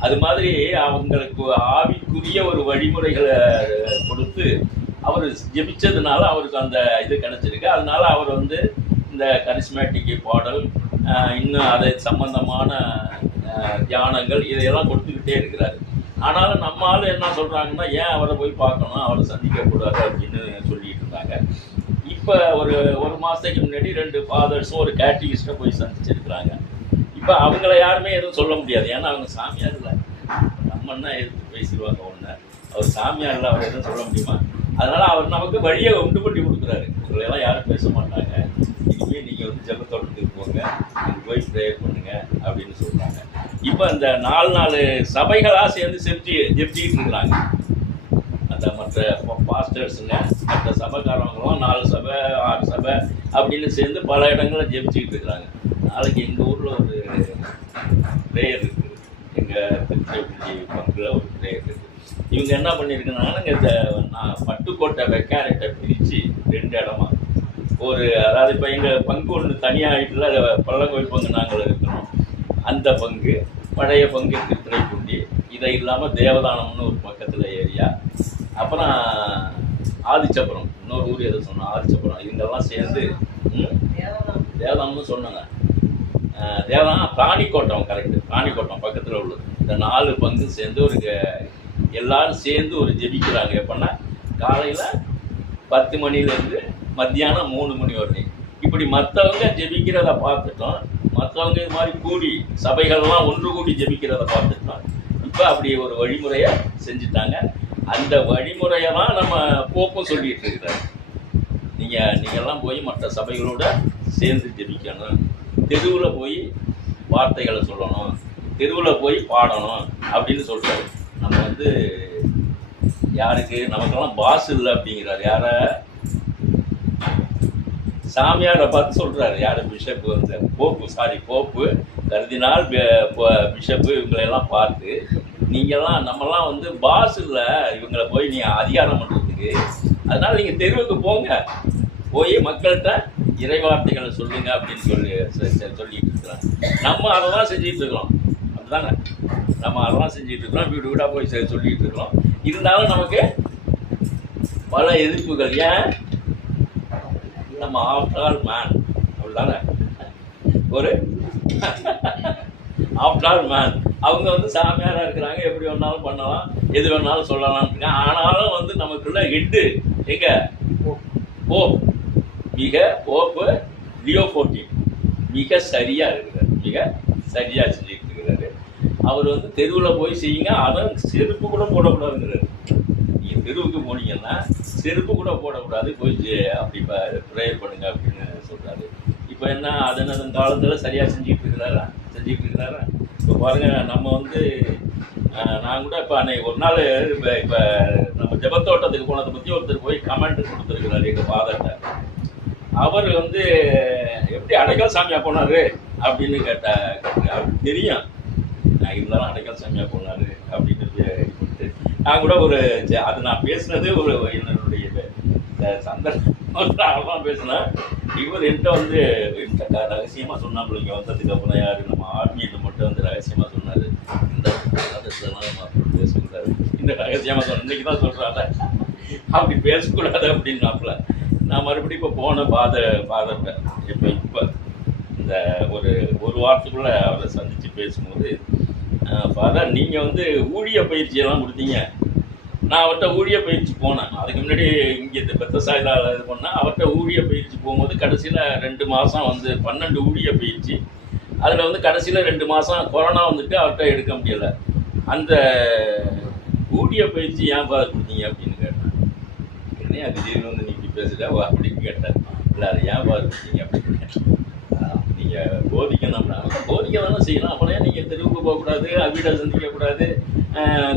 அது மாதிரி அவங்களுக்கு ஆவிக்குரிய ஒரு வழிமுறைகளை கொடுத்து அவர் ஜெபிச்சதுனால அவருக்கு அந்த இது கிடைச்சிருக்கு. அதனால அவர் வந்து இந்த கரிஸ்மேட்டிக் பாடல், இன்னும் அதை சம்பந்தமான தியானங்கள் இதையெல்லாம் கொடுத்துக்கிட்டே இருக்கிறாரு. ஆனாலும் நம்ம ஆள் என்ன சொல்கிறாங்கன்னா, ஏன் அவரை போய் பார்க்கணும், அவரை சந்திக்கக்கூடாது அப்படின்னு சொல்லிட்டு இருந்தாங்க. இப்போ ஒரு மாதத்துக்கு முன்னாடி 2 ஃபாதர்ஸும் ஒரு கேட்டகிஸ்ட்டை போய் சந்திச்சிருக்கிறாங்க. இப்போ அவங்கள யாருமே எதுவும் சொல்ல முடியாது, ஏன்னா அவங்க சாமியார் இல்லை. நம்மன்னா எடுத்து பேசிடுவாங்க ஒன்று, அவர் சாமியார் இல்லை, அவர் எதுவும் சொல்ல முடியுமா? அதனால் அவர் நமக்கு வழியை உண்டு பண்ணி கொடுக்குறாரு. உங்களெல்லாம் யாரும் பேச மாட்டாங்க, இனிமேல் நீங்கள் வந்து ஜெபத்தோட்டத்துக்கு போங்க, நீங்கள் போய் ப்ரேயர் பண்ணுங்க அப்படின்னு சொல்கிறாங்க. இப்போ இந்த 4 சபைகளாக சேர்ந்து ஜெபிச்சுக்கிட்டு இருக்கிறாங்க. அந்த மற்ற பாஸ்டர்ஸுங்க, மற்ற சபைக்காரவங்களும் 4 சபை 6 சபை அப்படின்னு சேர்ந்து பல இடங்களில் ஜெபிச்சுக்கிட்டு இருக்கிறாங்க. நாளைக்கு எங்கள் ஊரில் ஒரு ப்ரேயர் இருக்குது, எங்கள் திருச்சி பங்கில் ஒரு ப்ரேயர் இருக்குது. இவங்க என்ன பண்ணியிருக்கிறாங்கன்னா, இந்த பட்டுக்கோட்டை வெக்காரட்டை பிரித்து 2 இடமா அதாவது இப்போ எங்கள் பங்கு ஒன்று தனியாக ஆகிட்டுல, பள்ளங்கோயில் பங்கு நாங்கள் இருக்கிறோம். அந்த பங்கு, பழைய பங்கு திருத்துறைப்பூண்டி, இதை இல்லாமல் தேவதானம்னு ஒரு பக்கத்தில் ஏரியா, அப்புறம் ஆதிச்சபுரம், இன்னொரு ஊர் எதை சொன்னோம், ஆதிச்சபுரம், இவங்கெல்லாம் சேர்ந்து தேவதானம்னு சொன்னாங்க. தேவதானம் பிராணிக்கோட்டம், கரெக்டு, பிராணிக்கோட்டம் பக்கத்தில் உள்ளது. இந்த 4 பங்கு சேர்ந்து எல்லாரும் சேர்ந்து ஒரு ஜெபிக்கிறாங்க. எப்படின்னா காலையில் 10 மணிலேருந்து மத்தியானம் 3 மணி வரைக்கும். இப்படி மற்றவங்க ஜெபிக்கிறத பார்த்துட்டோம், மற்றவங்க இது மாதிரி கூடி சபைகள்லாம் ஒன்று கூடி ஜெபிக்கிறத பார்த்துட்டோம். இப்போ அப்படி ஒரு வழிமுறையை செஞ்சுட்டாங்க. அந்த வழிமுறையை தான் நம்ம போப்பும் சொல்லிட்டு இருக்கிறாரு. நீங்கள்லாம் போய் மற்ற சபைகளோட சேர்ந்து ஜெபிக்கணும், தெருவில் போய் வார்த்தைகளை சொல்லணும், தெருவில் போய் பாடணும் அப்படின்னு சொல்கிறாரு. நம்ம வந்து யாருக்கு, நமக்கெல்லாம் பாஸ் இல்லை அப்படிங்கிறார். யாரை? சாமியாரை பார்த்து சொல்கிறாரு. யார்? பிஷப்பு, வந்து போப்பு கருதினால் பிஷப்பு இவங்களெல்லாம் பார்த்து, நீங்கள்லாம் நம்மலாம் வந்து பாஸ் இல்லை, இவங்களை போய் நீங்கள் அதிகாரம் பண்ணுறதுக்கு, அதனால் நீங்கள் தெருவுக்கு போங்க, போய் மக்கள்கிட்ட இறைவார்த்தைகளை சொல்லுங்க அப்படின்னு சொல்லிட்டு இருக்கிறாங்க. நம்ம அதை தான் செஞ்சிட்டு இருக்கிறோம், அப்படிதானே? நம்ம அதெல்லாம் செஞ்சுட்டு இருக்கிறோம், வீடு வீடாக போய் சொல்லிட்டு இருக்கிறோம். இருந்தாலும் நமக்கு பல எதிர்ப்புகள். ஏன்? நம்ம ஆஃப்டர் ஆல் மேன், அப்படிதானே? ஒரு ஆஃப்டர் ஆல் மேன். அவங்க வந்து சாமியாராக இருக்கிறாங்க, எப்படி வேணாலும் பண்ணலாம், எது வேணாலும் சொல்லலாம்னு. ஆனாலும் வந்து நமக்குள்ள ஹெட்டு எங்க? போப். போப்பு லியோ 14 மிக சரியாக இருக்கிறார், மிக சரியாக செஞ்சுட்டு இருக்கிறாரு. அவர் வந்து தெருவில் போய் செய்யுங்க, அதான் செருப்பு கூட போடக்கூடாதுங்கிறாரு. நீங்கள் தெருவுக்கு போனீங்கன்னா செருப்பு கூட போடக்கூடாது, போய் அப்படி ப்ரேயர் பண்ணுங்க அப்படின்னு சொல்கிறாரு. இப்போ என்ன, அதன் காலத்தில் சரியாக செஞ்சுட்டு இருக்கிறாரா? இப்போ பாருங்கள், நம்ம வந்து நான் கூட இப்போ அன்னைக்கு ஒரு நாள் இப்போ நம்ம ஜெபத்தோட்டத்துக்கு போனதை பற்றி ஒருத்தர் போய் கமெண்ட் கொடுத்துருக்கிறாரு எங்கள் ஃபாதர்கிட்ட. அவர் வந்து எப்படி அடைக்கல் சாமியாக போனார் அப்படின்னு அவருக்கு தெரியும், இருந்தாலும் அடைக்கல் சாமியாக போனார் அப்படின்னு. நான் கூட நான் பேசுனது என்னுடைய சந்தர்ப்பம் பேசினேன். இவர் என்கிட்ட வந்து ரகசியமாக சொன்னாப்புல, இங்கே வந்ததுக்கு அப்புறம் யார் நம்ம ஆர்மியில் மட்டும் வந்து ரகசியமாக சொன்னார், இந்த பேசக்கூடாது, இந்த ரகசியமாக சொன்ன இன்னைக்கு தான் சொல்கிறாங்க, அப்படி பேசக்கூடாது அப்படின்னாப்புல. நான் மறுபடியும் இப்போ போன ஃபாதர்கிட்ட இப்போ இந்த ஒரு வாரத்துக்குள்ளே அவரை சந்தித்து பேசும்போது, ஃபாதர் நீங்கள் வந்து ஊழிய பயிற்சியெல்லாம் கொடுத்தீங்க, நான் அவர்கிட்ட ஊழிய பயிற்சி போனேன். அதுக்கு முன்னாடி இங்கே பெத்தசாயில இது பண்ணேன். அவர்கிட்ட ஊழிய பயிற்சி போகும்போது கடைசியில் 2 மாதம் வந்து 12 ஊழிய பயிற்சி. அதில் வந்து கடைசியில் 2 மாதம் கொரோனா வந்துட்டு அவர்கிட்ட எடுக்க முடியலை. அந்த ஊழிய பயிற்சி ஏன் கொடுத்தீங்க அப்படின்னு கேட்டேன். என்னையா திடீர்னு வந்து நீ பேசுகிற அப்படின்னு கேட்டேன். இல்லை அது ஏன் கொடுத்தீங்க அப்படின்னு கேட்டேன். நீங்கள் போதிக்கணும்னா போதிக்க தானே செய்யலாம். அப்புறம் நீங்கள் தெருவுக்கு போகக்கூடாது, வீட்டை சந்திக்கக்கூடாது,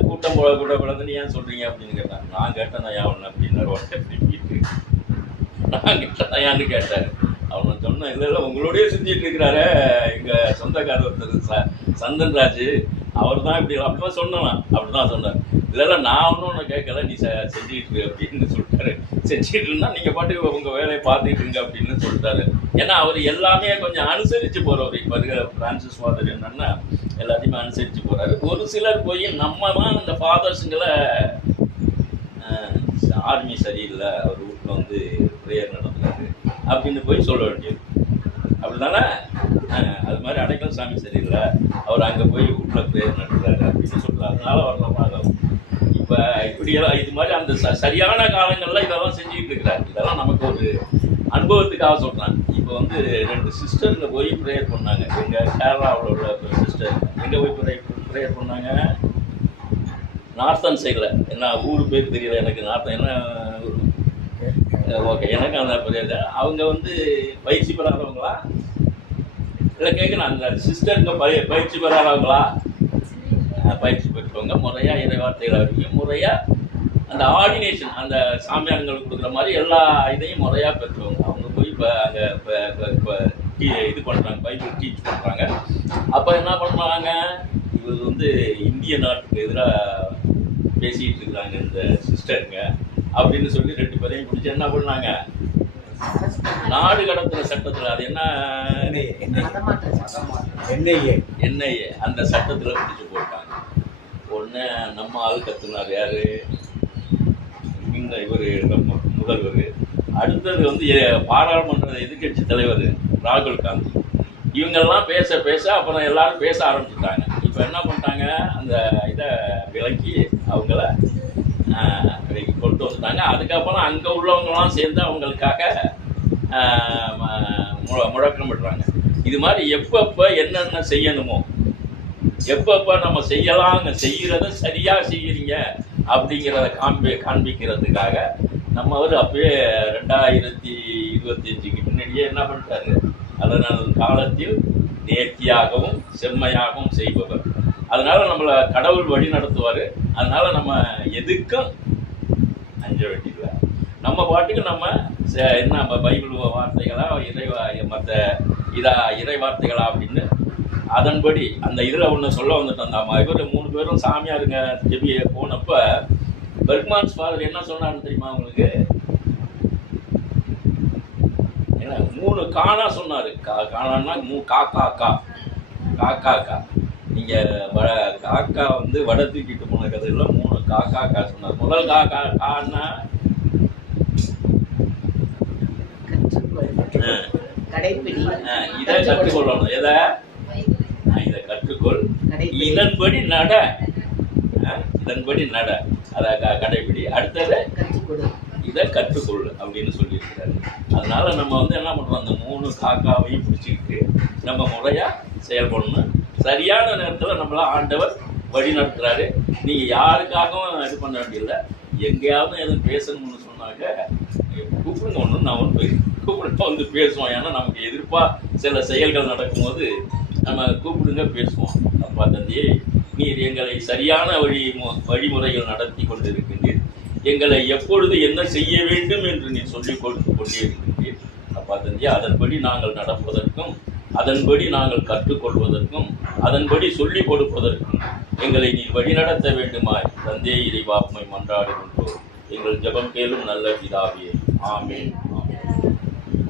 கூட்டம் போடக்கூடாதுன்னு ஏன் சொல்கிறீங்க அப்படின்னு கேட்டான். நான் கேட்டேன் நான் ஏன் அப்படின்னாரு. உடனே திருப்பிட்டு நான் கேட்டேன் ஏன்னு கேட்டார். அவனை சொன்னேன், இல்லை உங்களோடய சுற்றிட்டு இருக்கிறாரு எங்கள் சொந்தக்காரர் ஒருத்தர் சந்தன்ராஜ், அவர் தான் இப்படி அப்போ சொன்னான். அப்படி தான் சொன்னார். இல்லை நான் ஒன்றும் ஒன்று கேட்கல, நீ செஞ்சுக்கிட்டு அப்படின்னு சொல்லிட்டாரு. செஞ்சுட்டு இருந்தா நீங்கள் பாட்டுக்கு உங்கள் வேலையை பார்த்துட்டு இருங்க அப்படின்னு சொல்லிட்டாரு. ஏன்னா அவர் எல்லாமே கொஞ்சம் அனுசரித்து போகிறவர். இப்போ இருக்கிற பிரான்சிஸ் ஃபாதர் என்னன்னா எல்லாத்தையுமே அனுசரித்து போகிறாரு. ஒரு சிலர் போய் நம்ம தான் இந்த ஃபாதர்ஸுங்களை ஆர்மி சரியில்லை, அவர் வீட்டில் வந்து ப்ரேயர் நடத்துறாரு அப்படின்னு போய் சொல்ல வேண்டியது. அப்படிதானே? அது மாதிரி அடைக்கல் சாமி சரியில்லை, அவர் அங்கே போய் வீட்டில் ப்ரேயர் நடத்துறாரு அப்படின்னு சொல்கிறார். அதனால வரலாமாக இப்போ இப்படியெல்லாம் இது மாதிரி அந்த சரியான காலங்களில் இதெல்லாம் செஞ்சுக்கிட்டு இருக்கிறார். இதெல்லாம் நமக்கு ஒரு அனுபவத்துக்காக சொல்கிறேன். இப்போ வந்து 2 சிஸ்டருங்க போய் ப்ரேயர் பண்ணாங்க. எங்கள் கேரளாவில் உள்ள சிஸ்டர் எங்கே போய் ப்ரேயர் பண்ணாங்க? நார்த்தன் சைடில். என்ன ஊர் பேர் தெரியல எனக்கு. நார்த்தன் என்ன ஓகே, எனக்கு அந்த ப்ரேயர். அவங்க வந்து பயிற்சி பெறாதவங்களா இல்லை கேட்கணும். அந்த சிஸ்டருங்க பயிற்சி பெறாதவங்களா? பயிற்சி பெற்றவங்க முறையாக இறைவார்த்தைகளை அறிவிக்க, முறையாக அந்த ஆர்டினேஷன் அந்த சாமியார்களுக்கு கொடுக்குற மாதிரி எல்லா இதையும் முறையாக பெற்றவங்க. அவங்க போய் இப்போ அங்கே இப்போ இது பண்ணுறாங்க, பைபிள் டீச் பண்ணுறாங்க. அப்போ என்ன பண்ணுறாங்க, இவர் வந்து இந்திய நாட்டுக்கு எதிராக பேசிகிட்டு இருக்கிறாங்க இந்த சிஸ்டருங்க அப்படின்னு சொல்லி 2 பேரையும் பிடிச்சி என்ன பண்ணாங்க, நாடு கடத்துற சட்டத்தில், அது என்ன என்ஐஏ அந்த சட்டத்தில் பிடிச்சி போட்டாங்க. ஒன்று நம்ம ஆள் கத்துனார் யாரு, இவர் நம்ம முதல்வர். அடுத்தது வந்து பாராளுமன்ற எதிர்கட்சி தலைவர் ராகுல் காந்தி. இவங்கெல்லாம் பேச பேச அப்புறம் எல்லாரும் பேச ஆரம்பிச்சுட்டாங்க. இப்போ என்ன பண்ணிட்டாங்க, அந்த இதை விலக்கி அவங்கள கொண்டு வந்துட்டாங்க. அதுக்கப்புறம் அங்கே உள்ளவங்களாம் சேர்ந்து அவங்களுக்காக முழக்கம் விடுறாங்க. இது மாதிரி எப்பப்போ என்னென்ன செய்யணுமோ, எப்பப்போ நம்ம செய்யலாம், செய்கிறத சரியாக செய்கிறீங்க அப்படிங்கிறத காண்பிக்கிறதுக்காக நம்ம அவர் அப்பயே 2025க்கு முன்னாடியே என்ன பண்ணிட்டாரு, அதனால் காலத்தில் நேர்த்தியாகவும் செம்மையாகவும் செய்பவர். அதனால நம்மளை கடவுள் வழி நடத்துவார். அதனால நம்ம எதுக்கும் அஞ்ச வேண்டியதில்லை. நம்ம பாட்டுக்கு நம்ம என்ன பைபிள் வார்த்தைகளா மற்ற இறை வார்த்தைகளா அப்படின்னு அதன்படி அந்த இதில் ஒன்று சொல்ல வந்துட்டோம். இவர் 3 பேரும் சாமியாருங்க ஜெபிய போனப்ப பெர்க்மான்ஸ் ஃபாதர் என்ன சொன்னாருன்னு தெரியுமா உங்களுக்கு? என்ன 3 காணா சொன்னார். காணான்னா காக்கா. நீங்கள் காக்கா வந்து வடை தூக்கிட்டு போன கதையில் 3 காக்கா சொன்னார். முதல் கான்னா இதை கற்றுக்கொள்ளணும். இதை கற்றுக்கொள், இதன்படி நட, அதை கடைபிடி, அடுத்தது இதை கற்றுக்கொள் அப்படின்னு சொல்லியிருக்கிறாரு. அதனால நம்ம வந்து என்ன பண்ணுறோம், அந்த 3 காக்காவையும் பிடிச்சிக்கிட்டு நம்ம முறையாக செயல்படணும். சரியான நேரத்தில் நம்மள ஆண்டவர் வழி நடத்துகிறாரு. நீங்கள் யாருக்காகவும் இது பண்ண வேண்டியதில்லை. எங்கேயாவது எதுவும் பேசணும்னு சொன்னாக்க கூப்பிடுங்க, ஒன்று நான் ஒன்று கூப்பிட்டு வந்து பேசுவோம். ஏன்னா நமக்கு எதிர்ப்பாக சில செயல்கள் நடக்கும்போது நம்ம கூப்பிடுங்க, பேசுவோம். அப்பா தந்தையே, நீர் எங்களை சரியான வழிமுறைகள் நடத்தி கொண்டு இருக்கின்றீர். எங்களை எப்பொழுது என்ன செய்ய வேண்டும் என்று நீ சொல்லிக் கொடுத்து கொண்டே இருக்கின்றீர். அப்பா தந்தையே, அதன்படி நாங்கள் நடப்பதற்கும், அதன்படி நாங்கள் கற்றுக்கொள்வதற்கும், அதன்படி சொல்லிக் கொடுப்பதற்கும் எங்களை நீ வழிநடத்த வேண்டுமாய் தந்தையே இறைவா உம்மை மன்றாடுகின்றோம். எங்கள் ஜெபம் கேளும் நல்ல பிதாவே. ஆமென்.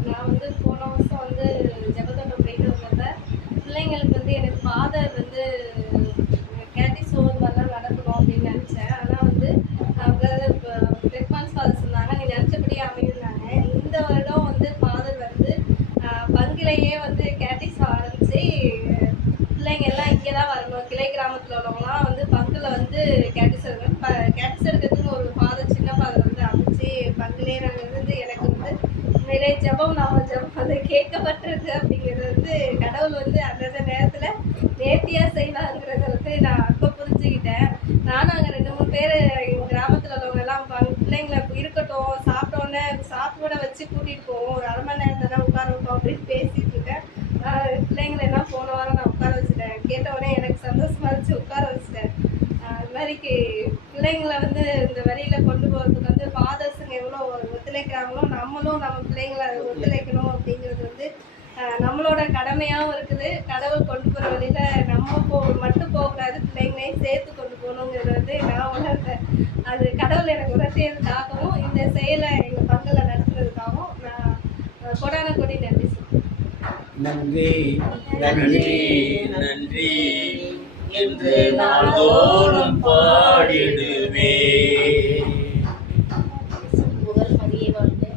நான் வந்து போன வருஷம் வந்து ஜெபத்தோட போயிட்டு வந்தப்ப பிள்ளைங்களுக்கு வந்து எனக்கு ஃபாதர் வந்து கேட்டிசோன் மாதிரிலாம் நடக்கணும் அப்படின்னு நினச்சேன். ஆனால் வந்து ரெஸ்பான்ஸ் ஃபாதர் சொன்னாங்க, நீ நினச்சபடியே அமைந்தாங்க. இந்த வருடம் வந்து ஃபாதர் வந்து பங்கிலேயே வந்து கேட்டிஸ் ஆரம்பித்து பிள்ளைங்க எல்லாம் இங்கே தான் வரணும். கிளை கிராமத்தில் உள்ளவங்களாம் வந்து பங்கில் வந்து கேட்டிஸ் இருக்கிறதுன்னு ஒரு அடையிறாங்கிறது எனக்கு வந்து நிறைய ஜெபம் அது கேட்கப்பட்டிருக்கு அப்படிங்கிறது வந்து கடவுள் வந்து அந்தந்த நேரத்தில் நேர்த்தியாக செய்வாங்கிறத வந்து நான் அப்போ புரிஞ்சுக்கிட்டேன். நானும் அங்கே 2-3 பேர் எங்கள் கிராமத்தில் உள்ளவங்க எல்லாம் பிள்ளைங்களை இருக்கட்டும் சாப்பிட்டோன்னே சாப்பிட வச்சு கூட்டிகிட்டு போவோம், ஒரு 1/2 மணி நேரம் தானே உட்கார வைப்போம் அப்படின்னு பேசிகிட்டு இருக்கேன். பிள்ளைங்களை எல்லாம் போன வாரம் நான் உட்கார வச்சுட்டேன். கேட்டவுடனே எனக்கு சந்தோஷமா இருந்துச்சு, உட்கார வச்சுட்டேன். அது மாதிரிக்கு பிள்ளைங்களை வந்து இந்த வழியில் கொண்டு போகிறதுக்கு வந்து ஃபாதர்ஸுங்க எவ்வளோ ஒத்துழைக்கிறாங்களோ நம்மளும் நம்ம பிள்ளைங்களை ஒத்துழைக்கணும் அப்படிங்கிறது வந்து நம்மளோட கடமையாகவும் இருக்குது. கடவுள் கொண்டு போகிற வழியில் நம்ம மட்டும் போகக்கூடாது, பிள்ளைங்களையும் சேர்த்து கொண்டு போகணுங்கிறது வந்து நான் உணர்ந்தேன். அது கடவுள் எனக்கு உணர்த்தியதுக்காகவும் இந்த செயலை எங்கள் பங்கில் நடத்துறதுக்காகவும் நான் கொடான கொடி நன்றி சொல்றேன். நன்றி நன்றி நன்றி என்று நாள்தோறும் பாடிடுவே. புகழ் மதியை வாழ்ந்து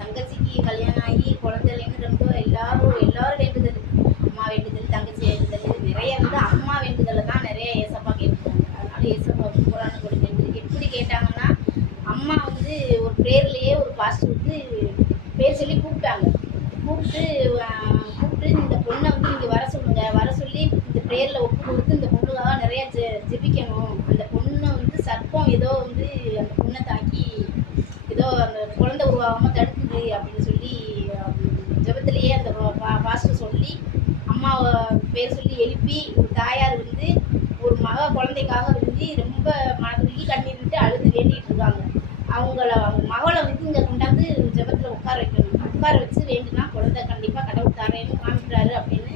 தங்கச்சிக்கு கல்யாணம் ஆகி குழந்தைலேருந்து ரொம்ப எல்லாரும் வேண்டுதல், அம்மா வேண்டுதல், தங்கச்சி வேண்டுதல், நிறைய வந்து அம்மா வேண்டுதலை தான் நிறைய ஏசப்பா கேட்குறாங்க. அதனால ஏசப்பா புகழான கொடி நன்றி. எப்படி கேட்டாங்கன்னா, அம்மா வந்து ஒரு ப்ரேயர்லேயே ஒரு பாஸ்டர் வந்து பேர் சொல்லி கூப்பிட்டு இந்த பொண்ணை வந்து இங்கே வர சொல்லி இந்த ப்ரேயரில் ஒப்பு கொடுத்து இந்த பொண்ணுக்காக நிறைய ஜெபிக்கணும். அந்த பொண்ணை வந்து சர்ப்பம் ஏதோ வந்து அந்த பொண்ணை தாக்கி ஏதோ அந்த குழந்தை உருவாகாமல் தடுக்குது அப்படின்னு சொல்லி ஜெபத்திலேயே அந்த பாஸ்டர் சொல்லி அம்மாவை பேர் சொல்லி எழுப்பி ஒரு தாயார் வந்து ஒரு குழந்தைக்காக வந்து ரொம்ப மனதுருகி கண்ணீர் விட்டு அழுது வேண்டிகிட்டு இருக்காங்க. அவங்க மகளை வந்து இங்கே கொண்டாந்து ஜெபத்தில் உட்கார வச்சு வேண்டுனா குழந்தை கண்டிப்பாக கடவுள் தரேன்னு காமிக்கிறாரு அப்படின்னு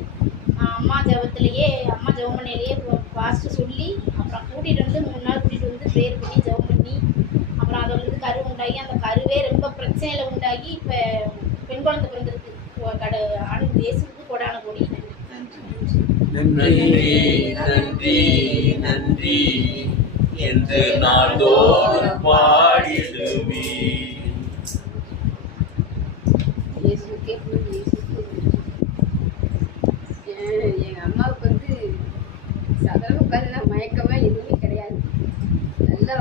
அம்மா ஜெபம் பண்ணையிலேயே பாஸ்ட்டு சொல்லி அப்புறம் கூட்டிகிட்டு வந்து 3 நாள் கூட்டிகிட்டு வந்து ப்ரேயர் பண்ணி ஜெபம் பண்ணி அப்புறம் அதில் வந்து கரு உண்டாகி அந்த கருவே ரொம்ப பிரச்சனையில் உண்டாகி இப்போ பெண் குழந்தை பிறந்திருக்கு. இயேசுக்கு கொடான கொடி நன்றி நன்றி நன்றி என்று நாள்தோறும் பாடிடுவே. எங்கள் அம்மாவுக்கு வந்து சாதாரண உட்காந்து நான் மயக்கமாக எதுவுமே கிடையாது. நல்லா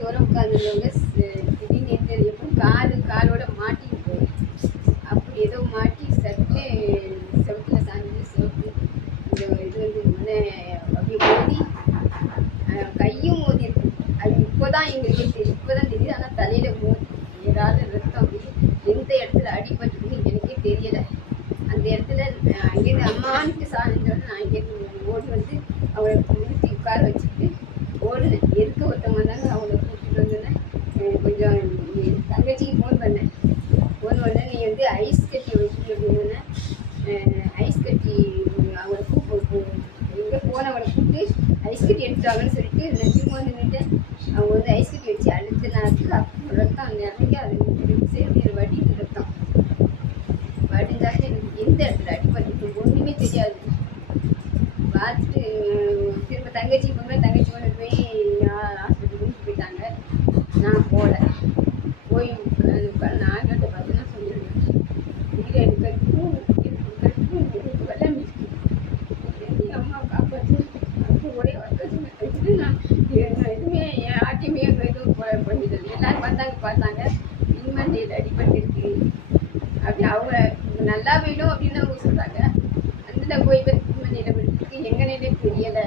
தூரம் உட்காந்துருந்தவங்க திடீர்னு எப்போ காலோட மாட்டின்னு போகும். அப்படி ஏதோ மாட்டி சட்டு செவத்தில் சாஞ்சு சிவப்பு இந்த இது வந்து முன்னே அப்படியே மோதி கையும் மோதி இருக்கு. அது இப்போதான் எங்களுக்கு இப்போதான் தெரியுது. ஆனால் தலையில் மோதி ஏதாவது ரத்தம் அப்படி எந்த இடத்துல அடிபட்டுன்னு எனக்கே தெரியலை. அந்த இடத்துல அங்கேருந்து அம்மான்ட்டு சார்ந்தோட நான் இங்கேருந்து ஓடி வந்து அவளை நிறுத்தி உட்கார வச்சுட்டு ஓடுனேன். எதுக்கு ஒருத்தவங்க வந்தாங்க, அவளை கூப்பிட்டு வந்தேன். கொஞ்சம் தங்கச்சிக்கு ஃபோன் பண்ணேன். நீ வந்து ஐஸ் கட்டி வச்சுட்டு அப்படின்னா ஐஸ் கட்டி அவளை எங்கே போனவளை கூப்பிட்டு ஐஸ் கட்டி எடுத்துட்டாங்கன்னு சொல்லிட்டு நான் திரும்ப வந்து நின்றுட்டேன். அவங்க வந்து ஐஸ் கட்டி வச்சு அடுத்த நேரத்துக்கு அப்போ ரத்தம் நிறைய அது சேர்ந்து வடி ரத்தம் வடிஞ்சாக்க எனக்கு எந்த இடத்துல அடிப்பட்டு ஒன்றுமே தெரியாது. பார்த்துட்டு திரும்ப தங்கச்சி கொண்டு போய் ஹாஸ்பிட்டல் கொண்டு போயிட்டாங்க. நான் போகல. போய் நான் கிட்ட பார்த்தீங்கன்னா சொல்லிடுவேன், வீடு எடுக்கிறதுக்கும் வெள்ளம் மிச்சு அம்மா காப்பாற்று அப்போ ஒரே வச்சுட்டு நான் எதுவுமே என் ஆட்டியுமே எதுவும் பண்ணிடுது. எல்லாரும் வந்தாங்க பார்த்தாங்க, இனிமேல் அடிப்பட்டு இருக்கு அப்படி அவங்க நல்லா வேணும் அப்படின்னு அவங்க சொல்கிறாங்க. அதில் போய் நிலவரத்துக்கு எங்கே நிலை தெரியலை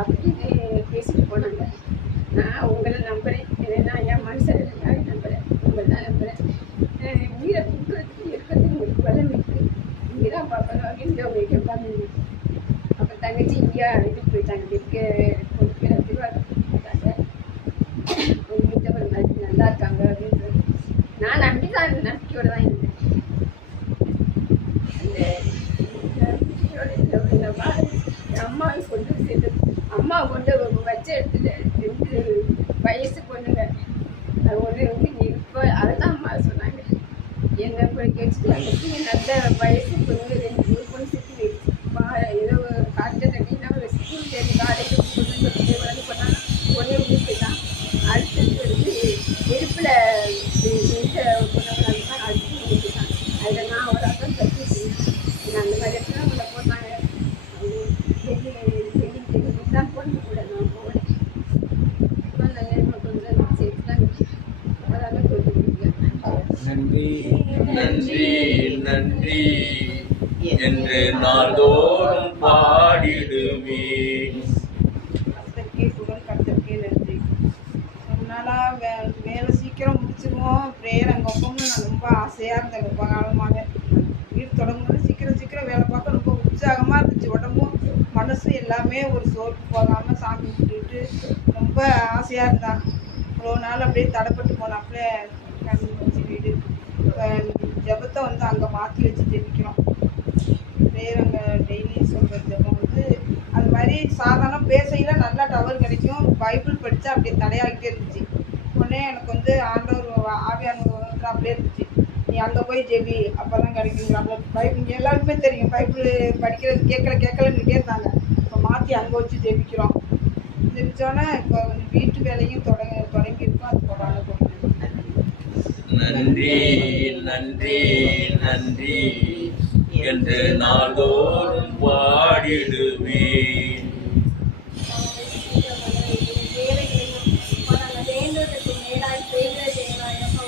அப்படின்னு பேசிட்டு போனாங்க. நான் உங்களை நம்புகிறேன், ஏன்னா என் மனுஷன் நம்புகிறேன், உங்களை தான் நம்புகிறேன். உயிரை கொடுக்குறதுக்கு இருக்கிறதுக்கு உங்களுக்கு வெள்ளம் இருக்குது, இங்கே தான் பார்க்கணும் அப்படின்னு அவங்க உட்காந்து. அப்போ தங்கச்சி இங்கேயா இதுக்கு போயிட்டாங்க, கொண்டு போய் திருவாரூர் போயிட்டாங்க. உங்கள் வீட்டவர் நல்லா இருக்காங்க அப்படின்னு சொல்லி நான் நம்பிக்கையோடு தான் இருந்தேன். அம்மாவை கொண்டு சேர்த்து அம்மா கொண்டு வச்ச இடத்துல 2 வயசு பொண்ணுங்க அது ஒன்று வந்து இப்போ அதுதான் அம்மா சொன்னாங்க. என்ன கேட்டு நல்ல வயசு பொண்ணு 2 பொண்ணு சேர்த்து ஏதோ காற்று தட்டினா ஸ்கூல் சேர்ந்து காலேஜ் பொண்ணு வந்து போட்டாங்க. ஒன்றே வீட்டு தான் அடுத்தது வந்து நெருப்பில் பொண்ணு அடுத்து வீட்டு தான். அதில் நான் ஒரு அக்கம் தட்டி அந்த மாதிரி இடத்துல உள்ள போட்டாங்க. தான் பொண்ணு கூட நான் போனேன். நல்ல கொஞ்சம் சேர்த்து தான் அதெல்லாம் கொஞ்சம் நன்றி நன்றி நன்றி என்று நாள்தோறும் பாடிடுவே. கர்த்தருக்கே புகழ், கர்த்தருக்கே நன்றி. ரொம்ப நாளாக வேலை சீக்கிரம் முடிச்சிருவோம், ப்ரேயர் அங்கே வைப்போம்னு நான் ரொம்ப ஆசையாக இருந்தேன். ரொம்ப காலமாக வீடு தொடங்கும்போது சீக்கிரம் வேலை பார்க்க ரொம்ப உற்சாகமாக இருந்துச்சு. உடம்பும் மனசும் எல்லாமே ஒரு சோர்வு போகாமல் சாமி கும்பிட்டுட்டு ரொம்ப ஆசையாக இருந்தாங்க. இவ்வளோ நாள் அப்படியே தடைப்பட்டு போனாப்புல கண்டுபிடிச்சி வீடு ஜபத்தை வந்து அங்கே மாற்றி வச்சு ஜெபிக்கிறோம். ப்ரேயர் அங்கே டெய்லி சொல்கிற ஜபம் வந்து அது மாதிரி சாதாரண பேசையில் நல்லா டவர் கிடைக்கும். பைபிள் படித்தா அப்படியே தடையாகிட்டே இருந்துச்சு. உடனே எனக்கு வந்து ஆண்டவர் ஆவியானவர் அப்படியே இருந்துச்சு, நீ அங்கே போய் ஜெபி அப்போ தான் கிடைக்குங்கிறாங்க. பைபிள் எல்லாருக்குமே தெரியும், பைபிள் படிக்கிறது கேட்கலன்னுட்டே இருந்தாங்க. இப்போ மாற்றி அங்கே வச்சு ஜெபிக்கிறோம். ஜெபிச்சோன்னா இப்போ வீட்டு வேலையும் தொடங்கி இருக்கோம். அது போடாமல் நன்றி நன்றி நன்றி என்று நாள்தோறும் பாடிடுவே.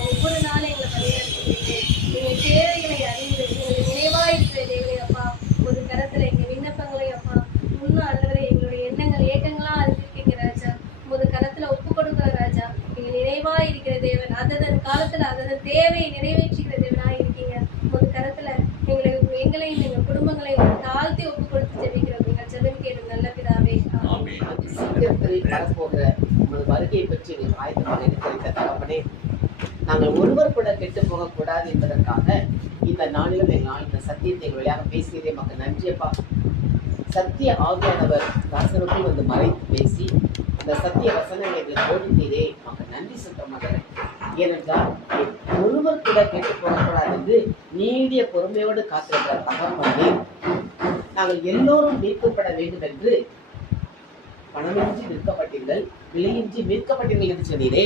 ஒவ்வொரு நாளும் எங்களை வழிநடத்திட்டு எங்கள் தேவைகளை அறிந்து எங்களுக்கு நினைவாயிருக்கிற தேவனை அப்பா, ஒரு கரத்துல எங்க விண்ணப்பங்களை அப்பா இன்னும் அல்லவரை எங்களுடைய எண்ணங்கள் ஏக்கங்களா அறிந்திருக்கீங்க ராஜா. ஒரு கரத்துல ஒப்பு கொடுக்கிற ராஜா, நீங்க நினைவா இருக்கிற தேவன், அதன் காலத்துல அதன் தேவையை நிறைவேற்றுகிற தேவனா இருக்கீங்க. ஒரு கரத்துல எங்களையும் எங்க குடும்பங்களையும் தாழ்த்தி ஒப்பு கொடுத்து ஜெபிக்கிறோம். நீங்கள் ஜெபம் கேட்டு நல்ல பிதாவே. சீக்கிரத்தில் வரப்போகிற உமது வருகையை பற்றி எங்களுக்கு ஆயத்தமாக எடுத்துரைத்த தகப்பனே, நாங்கள் ஒருவர் கூட கெட்டு போகக்கூடாது என்பதற்காக இந்த நாளிலும் எங்களால் இந்த சத்தியத்தை எங்கள் வழியாக பேசியதே மக்கள் நன்றியப்பா. சத்திய ஆவியானவர் தாசனுக்குள் வந்து மறைத்து பேசி அந்த சத்திய வசனங்களை எங்களுக்கு போதித்தீரே மக்கள் நன்றி சொல்ல மாட்டேன். ஏனென்றால் ஒருவர் கூட கெட்டு போகக்கூடாது என்று நீடிய பொறுமையோடு காத்திருக்கிற தகப்பனே, நாங்கள் எல்லோரும் மீட்கப்பட வேண்டும் என்று பணமின்றி விற்கப்பட்டீர்கள், விலையின்றி மீட்கப்பட்டீர்கள் என்று சொன்னீரே.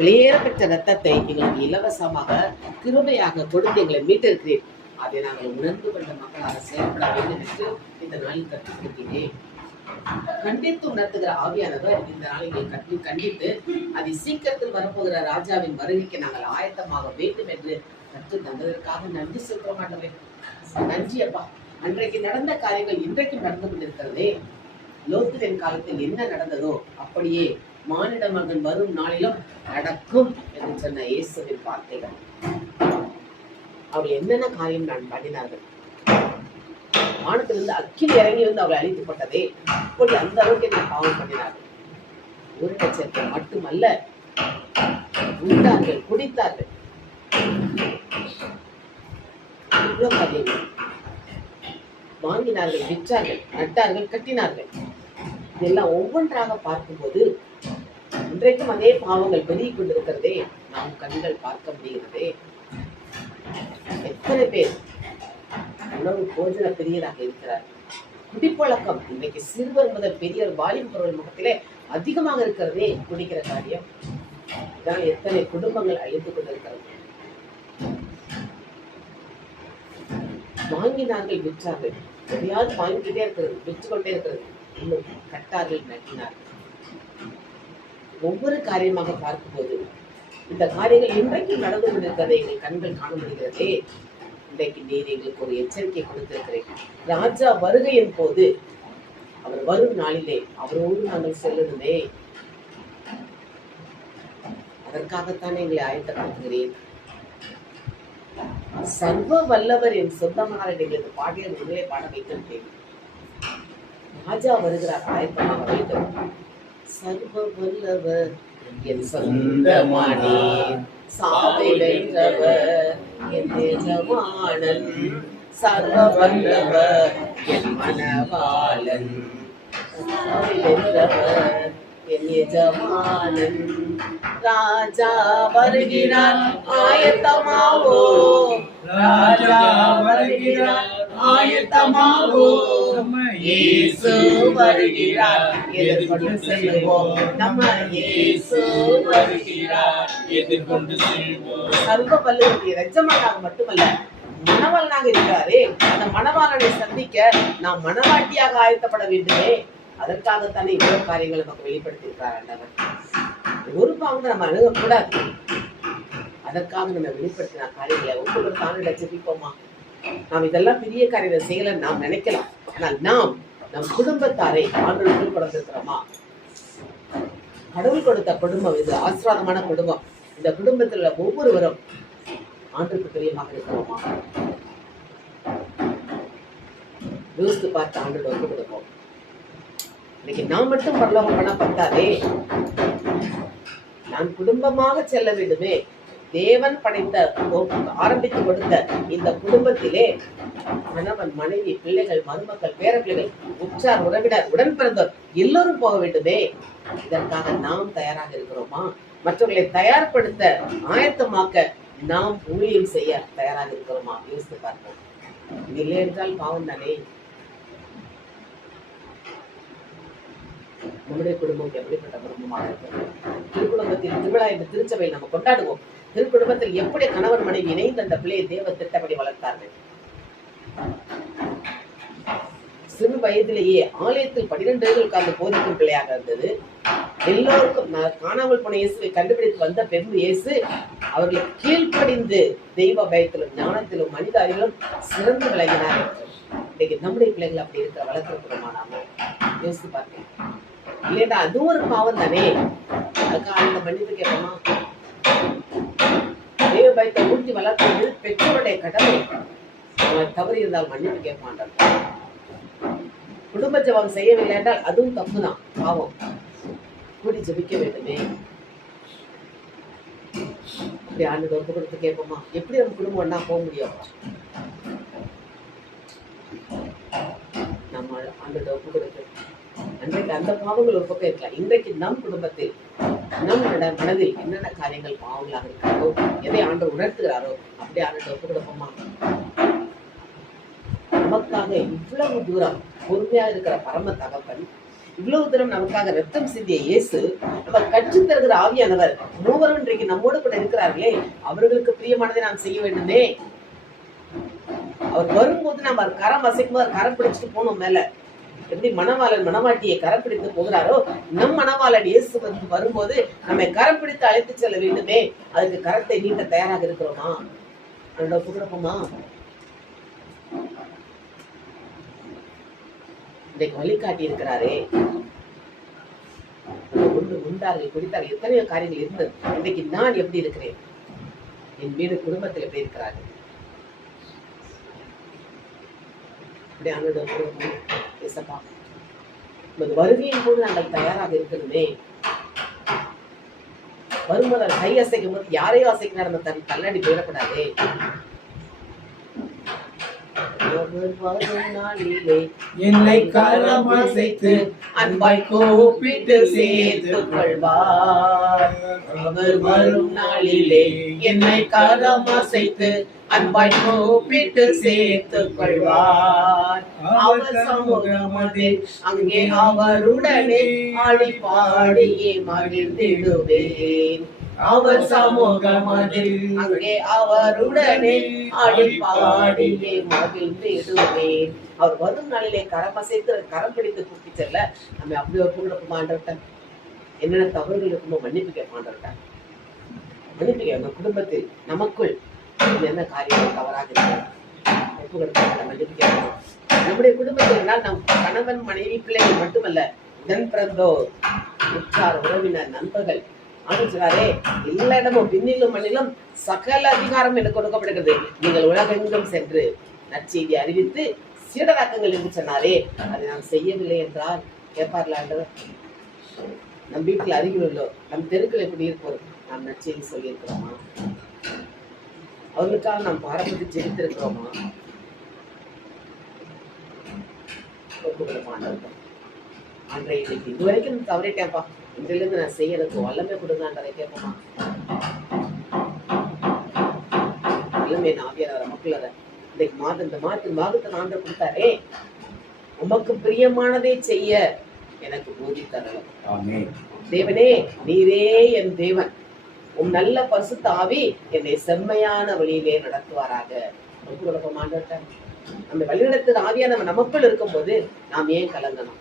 விலையேறப்பட்ட ரத்தத்தை எங்களுக்கு இலவசமாக கிருபையாக கொடுத்து எங்களை மீட்டிருக்கிறேன். அதை நாங்கள் உணர்ந்து கொண்ட மக்களாக செயல்பட வேண்டும் என்று இந்த நாளில் கற்றுக்கொண்டீரே. கண்டித்து உணர்த்துகிற ஆவியானவர் இந்த நாளை எங்களை கண்டித்து அதை சீக்கிரத்தில் வரப்போகிற ராஜாவின் வருகைக்கு நாங்கள் ஆயத்தமாக வேண்டும் என்று கற்று தந்ததற்காக நன்றி சொல்ல மாட்டோமே. நன்றி அப்பா. அன்றைக்கு நடந்த காரியங்கள் இன்றைக்கும் நடந்து கொண்டிருக்கிறதே. லோத்துவின் காலத்தில் என்ன நடந்ததோ அப்படியே மானிட மகன் வரும் நாளிலும் நடக்கும் என்று சொன்ன இயேசுவின் வார்த்தைகள். அவர்கள் என்னென்ன காரியம் நான் பண்ணினார்கள். வானத்திலிருந்து அக்கினி இறங்கி வந்து அவளை அழிக்கப்பட்டதே. அப்படி அந்த அளவுக்கு என்ன பாவம் பண்ணினார்கள். ஒரு லட்சத்தை மட்டுமல்ல, உண்டார்கள், குடித்தார்கள், இவ்வளவு காரியங்கள் வாங்கினார்கள், விற்றார்கள், நட்டார்கள், கட்டினார்கள். இதெல்லாம் ஒவ்வொன்றாக பார்க்கும்போது இன்றைக்கும் அதே பாவங்கள் பெருகி கொண்டிருக்கிறதே நாம் கண்கள் பார்க்க முடிகிறதே. எத்தனை பேர் உணவு போஜன பெரியராக இருக்கிறார். குடிப்பழக்கம் இன்றைக்கு சிறுவர் முதல் பெரியவர் வாலிபர்கள் முகத்திலே அதிகமாக இருக்கிறதே குடிக்கிற காரியம். இதனால் எத்தனை குடும்பங்கள் அழித்துக் கொண்டிருக்கிறது. வாங்கினார்கள், விற்றார்கள், எதையாவது வாங்கிக்கிட்டே இருக்கிறது, விற்று கொண்டே இருக்கிறது. இன்னும் கட்டார்கள், நட்டினார்கள். ஒவ்வொரு காரியமாக பார்க்கும்போது இந்த காரியங்கள் இன்றைக்கு நடந்து கொண்டிருக்கிறதை எங்கள் கண்கள் காண முடிகிறதே. இன்றைக்கு நீர் எங்களுக்கு ஒரு எச்சரிக்கை கொடுத்திருக்கிறேன். ராஜா வருகையின் போது அவர் வரும் நாளிலே அவரோடு நாங்கள் செல்லணுமே. அதற்காகத்தான் எங்களை ஆயத்தப்படுத்துகிறேன். சர்வ வல்லவர் என் சொந்தமான எங்களுக்கு பாடிய உங்களே பாட வைக்கின்றேன். ராஜா வருகிறார், ஆயத்தமாக வேண்டும். சர்வ வல்லவர் என் சொந்தமானே, சாவை வென்றவர் என் எஜமானன், சர்வ வல்லவர் என் மனவாளன், சாவை வென்றவர் என் எஜமானன். ராஜா வருகிறார், ஆயத்தமாவோ, ராஜா வருகிறார், ஆயத்தமாவோ, இயேசு வருகிறார், எதிர்கொண்டு செல்வோம், நம்ம இயேசு வருகிறார், எதிர்கொண்டு செல்வோம். சர்வ வல்லவருடைய எஜமானாக மட்டுமல்ல, மணவாளனாக இருக்கிறாரே. அந்த மணவாளனை சந்திக்க நாம் மணவாட்டியாக ஆயத்தப்பட வேண்டுமே. அதற்காகத்தானே இவ்வளவு காரியங்கள் நமக்கு வெளிப்படுத்தி இருக்கிறார் ஆண்டவர். ஒரு பாவம் நம்ம அணுகக்கூடாது. அதற்காக நம்ம வெளிப்படுத்தின காரியங்களை ஒவ்வொரு தானிட ஜெபிப்போமா. நாம் இதெல்லாம் பெரிய காரியத்தை செய்யல நாம் நினைக்கலாம். ஆனால் நாம் நம் குடும்பத்தாரை ஆண்டவருக்குள் கொடுத்திருக்கிறோமா? கடவுள் கொடுத்த குடும்பம் இது ஆசீர்வாதமான குடும்பம். இந்த குடும்பத்தில் உள்ள ஒவ்வொருவரும் ஆண்டுக்கு பிரியமாக இருக்கிறோமா? யோசித்து பார்த்து ஆண்டு ஒப்பு கொடுப்போம். இன்னைக்கு நான் மட்டும் பரலோகம் பண்ணா பத்தாதே, நான் குடும்பமாக செல்ல வேண்டுமே. தேவன் படைத்த ஆரம்பித்து கொடுத்த இந்த குடும்பத்திலே கணவன், மனைவி, பிள்ளைகள், மருமக்கள், பேரப்பிள்ளைகள், உற்றார், உறவினர், உடன் பிறந்தோர் எல்லோரும் போக வேண்டுமே. இதற்காக நாம் தயாராக இருக்கிறோமா? மற்றவர்களை தயார்படுத்த, ஆயத்தமாக்க நாம் ஊழியம் செய்ய தயாராக இருக்கிறோமா? யோசித்து பார்ப்போம். இல்லை என்றால் பாவம் தானே. நம்முடைய குடும்பம் எப்படிப்பட்ட குடும்பமாக இருக்கிறது? திருக்குடும்பத்தில் திருவிழா என்ற திருச்சபையில் நம்ம கொண்டாடுவோம். திருக்குடும்பத்தில் எப்படி கணவன் மனைவி இணைந்து அந்த பிள்ளையை தேவ திட்டப்படி வளர்த்தார்கள். சிறு வயதிலேயே ஆலயத்தில் 12 வயதில் உட்கார்ந்து போதிக்கும் பிள்ளையாக இருந்தது. எல்லோருக்கும் காணாமல் போன இயேசுவை கண்டுபிடித்து வந்த பெண் இயேசு அவர்களை கீழ்ப்படிந்து தெய்வ பயத்திலும் ஞானத்திலும் மனித அறிவிலும் சிறந்து விளங்கினார். இன்னைக்கு நம்முடைய பிள்ளைகள் அப்படி இருக்கிற வளர்க்கிறோமா? நாம யோசித்து பார்த்தேன். இல்லையா? அதுவும் ஒரு பாவம் தானே. அதுக்காக அந்த மன்னிப்பு கேட்போமா? தெய்வ பயத்தை ஊட்டி வளர்ப்பது பெற்றோருடைய கடமை. தவறு இருந்தால் மன்னிப்பு கேட்க மாட்டாங்க. குடும்ப ஜெபம் செய்யவில்லை என்றால் அதுவும் தப்புதான், பாவம். கூடி ஜெபிக்க வேண்டுமே. அப்படி ஆண்டு ஒப்பு கொடுத்து கேட்போமா? எப்படி நம்ம குடும்பம் ஒன்னா போக முடியும்? நம்ம ஆண்டு ஒப்பு கொடுத்து அன்றைக்கு அந்த பாவங்கள் ஒரு பக்கம் இருக்கலாம். இன்றைக்கு நம் குடும்பத்தில் நம்மளோட மனதில் என்னென்ன காரியங்கள் பாவங்களாக இருக்கிறாரோ, எதை ஆண்டு உணர்த்துகிறாரோ அப்படி ஆண்டு ஒப்பு கொடுப்போமா? நமக்காக இவ்வளவு தூரம் பொறுமையா இருக்கிற பரம தகப்பன், இவ்வளவு தூரம் நமக்காக ரத்தம் சிந்திய இயேசு, நம்ம கற்றுத் தருகிற ஆவியானவர் மூவரும் இன்றைக்கு நம்மோடு கூட இருக்கிறார்களே, அவர்களுக்கு பிரியமானதை நாம் செய்ய வேண்டுமே. அவர் வரும்போது நம்ம கரம் அசைக்கும் போது கரம் பிடிச்சிட்டு போனோம் மேல. எப்படி மணவாளன் மணவாட்டியை கரம் பிடித்து போகிறாரோ, நம் மணவாளன் இயேசு வந்து வரும்போது நம்மை கரம் பிடித்து அழைத்து செல்ல வேண்டுமே. அதுக்கு கரத்தை நீட்ட தயாராக இருக்கிறோமா? அதோட புகழப்போமா? இன்றைக்கு வழிகாட்டி இருக்கிறாரே. உண்டார்கள், குடித்தார்கள், எத்தனையோ காரியங்கள் இருந்தது. இன்றைக்கு நான் எப்படி இருக்கிறேன்? என் வீடு குடும்பத்தில் எப்படி இருக்கிறார்கள்? வருகையின் போது நாங்கள் தயாராக இருக்கணுமே. வரும்போது கை அசைக்கும் போது யாரையோ அசைக்கிறார், நம்ம தள்ளாடி போயிடக்கூடாது. என்னை கரம் அசைத்து அன்பாய் கூப்பிட்டு சேர்த்துக் கொள்வார். அவர் வரும் நாளிலே என்னை கரம் அசைத்து அன்பாய் கூப்பிட்டு சேர்த்துக் கொள்வார். அவர் சமூகமதில் அங்கே அவருடனே ஆடி பாடியே மகிழ்ந்திடுவேன். அவர் சமூகமதில் அங்கே அவருடனே ஆடி பாடியே மகிழ்ந்திடுவேன். அவர் வரும் நாளிலே கரம் அசைத்து கரம் பிடித்து கூட்டி செல்ல நம்ம அப்படி ஒரு கூடமாண்டவர்கிட்ட என்னென்ன தவறுகள் இருக்குமோ மன்னிப்பு கேட்பாண்டவர்கிட்ட மன்னிப்பு கேட்க. குடும்பத்தில் நமக்குள் என்ன காரியங்கள் தவறாக இருக்கிற ஒப்பு கொடுத்த மன்னிப்பு கேட்கணும். நம்முடைய குடும்பத்தில் நம் கணவன், மனைவி, பிள்ளைகள் மட்டுமல்ல, உடன் பிறந்தோர், உற்றார், உறவினர், நண்பர்கள். ஆலோசனாரே, எல்லா இடமும் பின்னிலும் மண்ணிலும் சகல அதிகாரம் எனக்கு கொடுக்கப்படுகிறது. நீங்கள் உலகெங்கும் சென்று நற்செய்தி அறிவித்து சீடராக்குங்கள் என்று சொன்னாரே, அதை நாம் செய்யவில்லை என்றால் கேட்பார்களா? நம் வீட்டில் அருகில் உள்ளோர், நம் தெருக்களை குடியிருப்போர் நாம் நற்செய்தி சொல்லியிருக்கிறோமா? அவர்களுக்காக நாம் பாரம்பரிய ஜெயித்திருக்கிறோமா? அன்றைய இன்னைக்கு இதுவரைக்கும் தவறிட்டேன்ப்பா, இன்றிலிருந்து நான் செய்யறதுக்கு வல்லமை கொடுங்கன்றதை கேட்போமா? வல்லமை ஆவியானவர மக்கள் அதை இன்னைக்கு இந்த மாதத்தை ஆண்டு கொடுத்தாரே, உமக்கு பிரியமானதை செய்ய எனக்கு போதித்தரலாம். தேவனே, நீரே என் தேவன், உம் நல்ல பரிசுத்த ஆவி என்னை செம்மையான வழியிலே நடத்துவாராக. ஒப்பு கொடுப்போம் ஆண்டவர்கிட்ட. நம்ம வழிநடத்துகிற ஆவியானவர் நமக்குள் இருக்கும் போது நாம் ஏன் கலங்கணும்?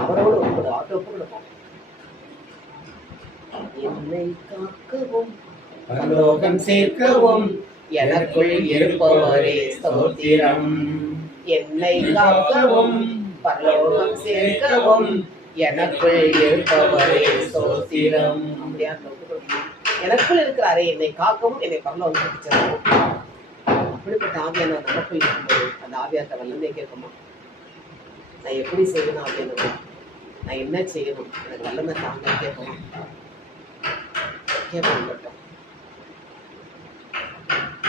அவரோடு ஒப்பு கொடுப்போம். என்னை காக்கவும் பரலோகம் சேர்க்கவும் எனக்குள் இருப்பவரே ஸ்தோத்திரம். என்னை காக்கவும் பரலோகம் சேர்க்கவும் எனக்குள் இருப்பவரே ஸ்தோத்திரம். அப்படியா? எனக்குள் இருக்கிறாரே, என்னை காக்கவும் என்னை பரலோகம் சேர்க்கவும். அப்படிப்பட்ட ஆவியானவர் நமக்குள் இருக்கும்போது அந்த ஆவியார்த்த வல்லமே கேட்குமா? நான் எப்படி செய்யணும் அப்படின்னு, நான் என்ன செய்யணும், எனக்கு வல்லமை தாங்க கேட்குமா? கேட்க மாட்டோம்.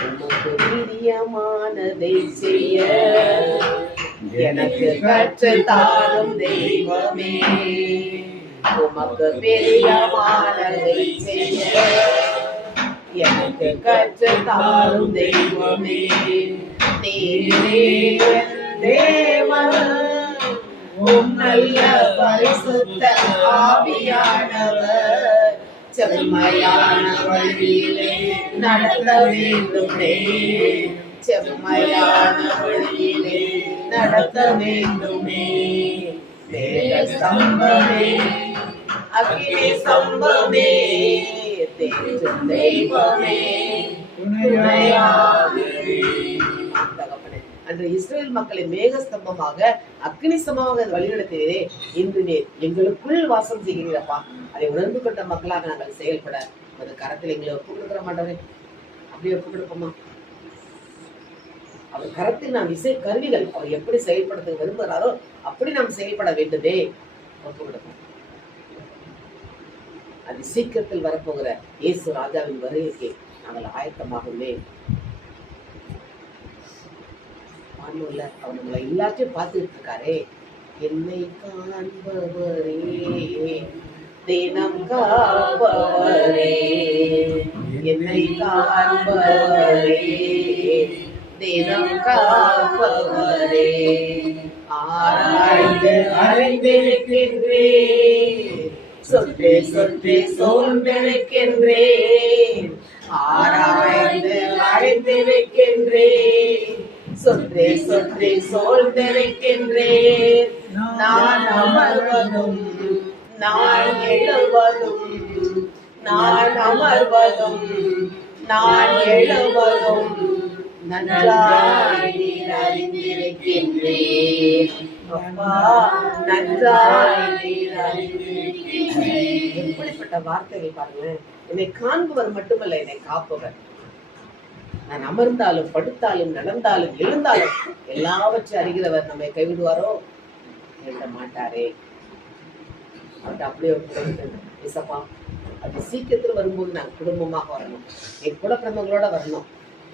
உமக்கு பிரியமானதை செய்ய எனக்கு கற்றுத் தாரும் தெய்வமே. உமக்கு பிரியமானதை செய்ய எனக்கு கற்றுத் தாரும் தெய்வமே. நீரே என் தேவன், உம் நல்ல பரிசுத்த ஆவியானவர் செம்மையான வழியிலே நடத்த வேண்டுமே. செம்மையான வழியிலே நடத்த வேண்டுமே. மேக ஸ்தம்பமே, அக்கினி ஸ்தம்பமே, தேற்றும் தெய்வமே துணையாகவே. அன்று இஸ்ரேல் மக்களை மேகஸ்தம்பமாக அக்னி ஸ்தம்பமாக வழிநடத்தினே, இன்று நீர் எங்களுக்குள் வாசம் செய்கிறீரப்பா. அதை உணர்ந்து கொண்ட மக்களாக நாங்கள் செயல்பட அது கரத்தில் எங்களை ஒப்புக் கொடுக்கிற மாட்டோமே. அப்படி ஒப்புக் கொடுப்போமா? அவர் கரத்தில் நாம் இசை கருவிகள். அவர் எப்படி செயல்படுத்த விரும்புகிறாரோ அப்படி நாம் செயல்பட வேண்டுமே. ஒப்புக் கொடுப்போம். அது சீக்கிரத்தில் வரப்போகிற இயேசு ராஜாவின் வருகைக்கு நாங்கள் ஆயத்தமாகவே. அவர் நம்மளை எல்லாத்தையும் பார்த்துட்டு இருக்காரே. என்னை காண்பவரே, தினம் காப்பவரே, என்னை காண்பவரே, தினம் காப்பவரே, ஆராய்ந்து அறிந்திருக்கின்றேன், சுற்றி சுற்றி சூழ்ந்திருக்கின்றேன், ஆராய்ந்து அறிந்திருக்கின்றேன், சுற்றி சுற்றி சூழ்ந்திருக்கின்றேன். நான் அமர்வதும் நான் எழுவதும், நான் அமர்வதும் நான் எழுவதும் நன்றாய் நீர் அறிந்திருக்கின்றேன். அப்பா, நன்றாய் நீர் அறிந்திருக்கின்றேன். எப்படிப்பட்ட வார்த்தைகள் பாருங்க. என்னை காண்பவர் மட்டுமல்ல, என்னை காப்பவர். நான் அமர்ந்தாலும் படுத்தாலும் நடந்தாலும் எழுந்தாலும் எல்லாவற்றையும் அறிகிறவர். நம்மை கைவிடுவாரோ? எழுத மாட்டாரே. அவர்கிட்ட அப்படியே இசப்பா, அது சீக்கிரத்தில் வரும்போது நாங்கள் குடும்பமாக வரணும், எங்க கூட பிறந்தவங்களோட வரணும்,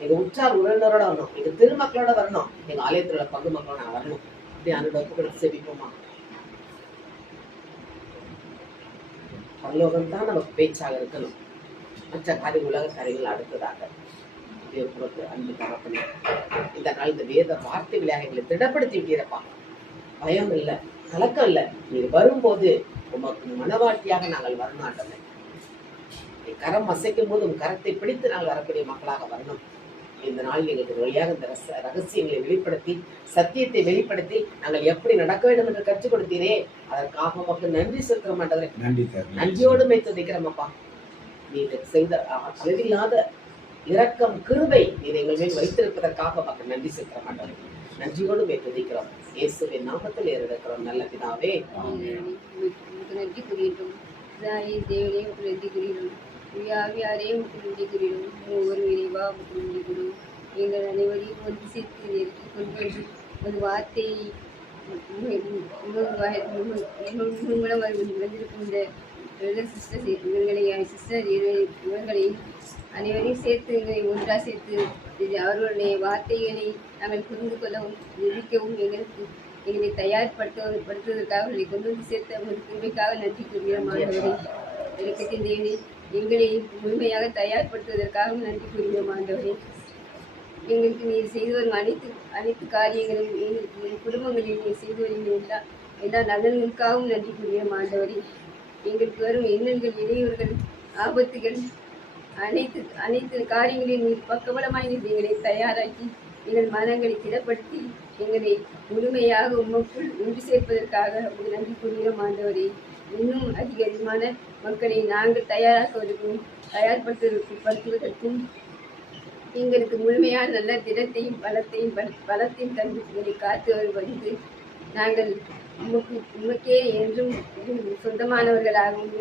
எங்க உற்றார் உறவினரோட வரணும், எங்க திருமக்களோட வரணும், எங்க ஆலயத்தில் உள்ள பங்கு மக்களோட நான் வரணும். அப்படி அந்த ஒப்புக்கொடுத்து செபிப்போமா? பரலோகம் தான் நமக்கு பேச்சாக இருக்கணும். மற்ற காரியங்கள் உலக காரியங்கள் அடுத்ததாக. அன்பு தகப்பனே, இந்த நாள் இந்த வேத வார்த்தைகளாக எங்களை திடப்படுத்தி விட்டீரப்பா. பயம் இல்லை, கலக்கம் இல்லை. நீர் வரும்போது உமக்கு மனவாட்டியாக நாங்கள் வரமாட்டோமே. கரம் அசைக்கும் போது உன் கரத்தை பிடித்து நாங்கள் வரக்கூடிய மக்களாக வரணும். இந்த நாள் எங்களுக்கு வழியாக இந்த ரகசியங்களை வெளிப்படுத்தி, சத்தியத்தை வெளிப்படுத்தி நாங்கள் எப்படி நடக்க வேண்டும் என்று கற்றுக் கொடுத்தீரே, அதற்காக உமக்கு நன்றி செலுத்த மாட்டவரே. நன்றியோடு துதிக்கிறோமப்பா. நீங்க செய்த அளவில்லாத இரக்கம், கிருபை நீர் எங்கள் மேல் வைத்திருப்பதற்காக உமக்கு நன்றி செலுத்த மாட்டவரே. நன்றியோடு துதிக்கிறோம். இயேசுவின் நாமத்தில் இருக்கிறோம் நல்ல பிதாவே. நன்றி குறியிட்டோம். தேவனே நன்றி குறியிடும். ஆவியாரே நன்றி குறியிடும். ஒவ்வொரு விரைவா நன்றி கொடும். எங்கள் அனைவரையும் ஒன்று சேர்த்து நெருக்கி கொண்டு வந்து ஒரு வார்த்தை மூலம் வந்திருக்கும் இந்த சிஸ்டர் இவர்களையும் அனைவரையும் சேர்த்து எங்களை ஒன்றாக சேர்த்து அவர்களுடைய வார்த்தைகளை நாங்கள் புரிந்து கொள்ளவும் நிதிக்கவும் எங்களை தயார்படுத்துவதற்காக அவர்களை கொண்டு வந்து சேர்த்த ஒரு கிருபைக்காக நன்றி கூறுகிறோம். ஆண்டவரே, இலக்கத்தின் தேவனே, எங்களை முழுமையாக தயார்படுத்துவதற்காகவும் நன்றி கூறுகிறோம். ஆண்டவரே, எங்களுக்கு நீர் செய்து வரும் அனைத்து காரியங்களும் எங்கள் குடும்பங்களில் நீர் செய்து வரும் எல்லா நலன்களுக்காகவும் நன்றி கூறுகிறோம். ஆண்டவரே, எங்களுக்கு வரும் எண்ணங்கள், இடையூறுகள், ஆபத்துகள் அனைத்து காரியங்களையும் நீர் பக்கபலமாய் எங்களை தயாராக்கி எங்கள் மனங்களை திடப்படுத்தி எங்களை முழுமையாக உமக்குள் ஒன்று சேர்ப்பதற்காக நன்றி கூறுகிறோம். ஆண்டவரே, இன்னும் அதிகமான மக்களை நாங்கள் தயாராக்குவதற்கும் தயார்படுத்துவதற்கும் எங்களுக்கு முழுமையான நல்ல திடத்தையும் பலத்தையும் தந்து எங்களை காத்து வந்து நாங்கள் உமக்கே என்றும் சொந்தமானவர்களாகவும்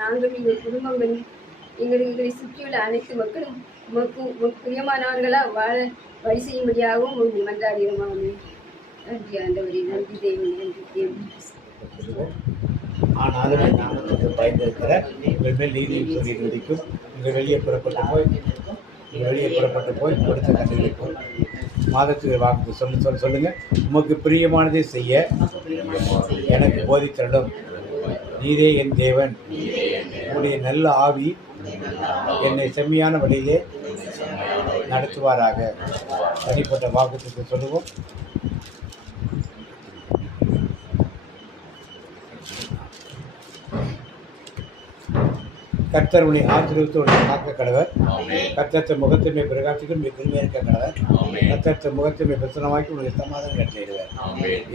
நாங்களும் எங்கள் குடும்பங்களும் எங்களை சுற்றியுள்ள அனைத்து மக்களும் உமக்கு பிரியமானவர்களாக வாழ வழி செய்யும்படியாகவும் உங்களுக்கு மன்றாடுகிறோமாகும். நன்றி ஆண்டவரே, நன்றி தேவன், நன்றி தேவன். ஆனாலும் என் நாமத்துக்கு பயந்திருக்கிற உங்கள் மேல் நீதியும் சொல்லி நடிக்கும். நீங்கள் வெளியே புறப்பட்டு போய் கொடுத்த கதைகளுக்கும் மாதத்துக்கு வாக்கு சொல்லுங்க. உமக்கு பிரியமானதை செய்ய எனக்கு போதித்தரலும். நீரே என் தேவன், உங்களுடைய நல்ல ஆவி என்னை செம்மையான வழியிலே நடத்துவாராக. தனிப்பட்ட வாக்குத்தத்தை சொல்லுவோம். கர்த்தர் உன்னை ஆசீர்வதித்து காக்க கடவர். கர்த்தர் முகத்தின்மை பிரகாசிக்கும் கிருமையாக இருக்க கடவர். கர்த்தர் முகத்தின்மை பிரசனமாக்கி உனக்கு சமாதானம் கட்டிடுவார்.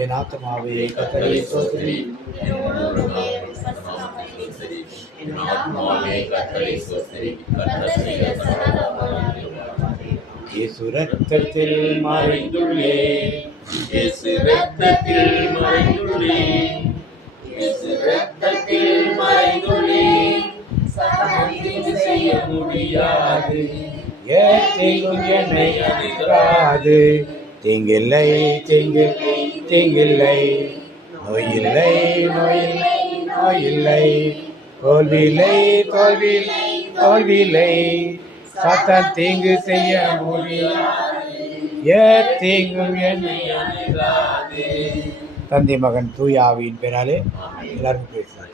என் ஆத்மாவே கர்த்தரை ஸ்தோத்திரி. இயேசு ரத்தத்தில் மறைந்துள்ளே, இயேசு ரத்தத்தில் மறைந்துள்ளே, இயேசு ரத்தத்தில் மறைந்துள்ளே, செய்ய முடியாது, தீங்கும் என்னை அணுகாது. தீங்கில்லை தீங்கில்லை, நோயில்லை நோயில்லை நோயில்லை, தோல்வியில்லை தோல்வியில்லை, சாத்தான் தீங்கு செய்ய முடியாது, தீங்கும் என்னை அணுகாது. தந்தை மகன் தூய ஆவியின் பேராலே எல்லாருக்கும் பேசுகிறார்.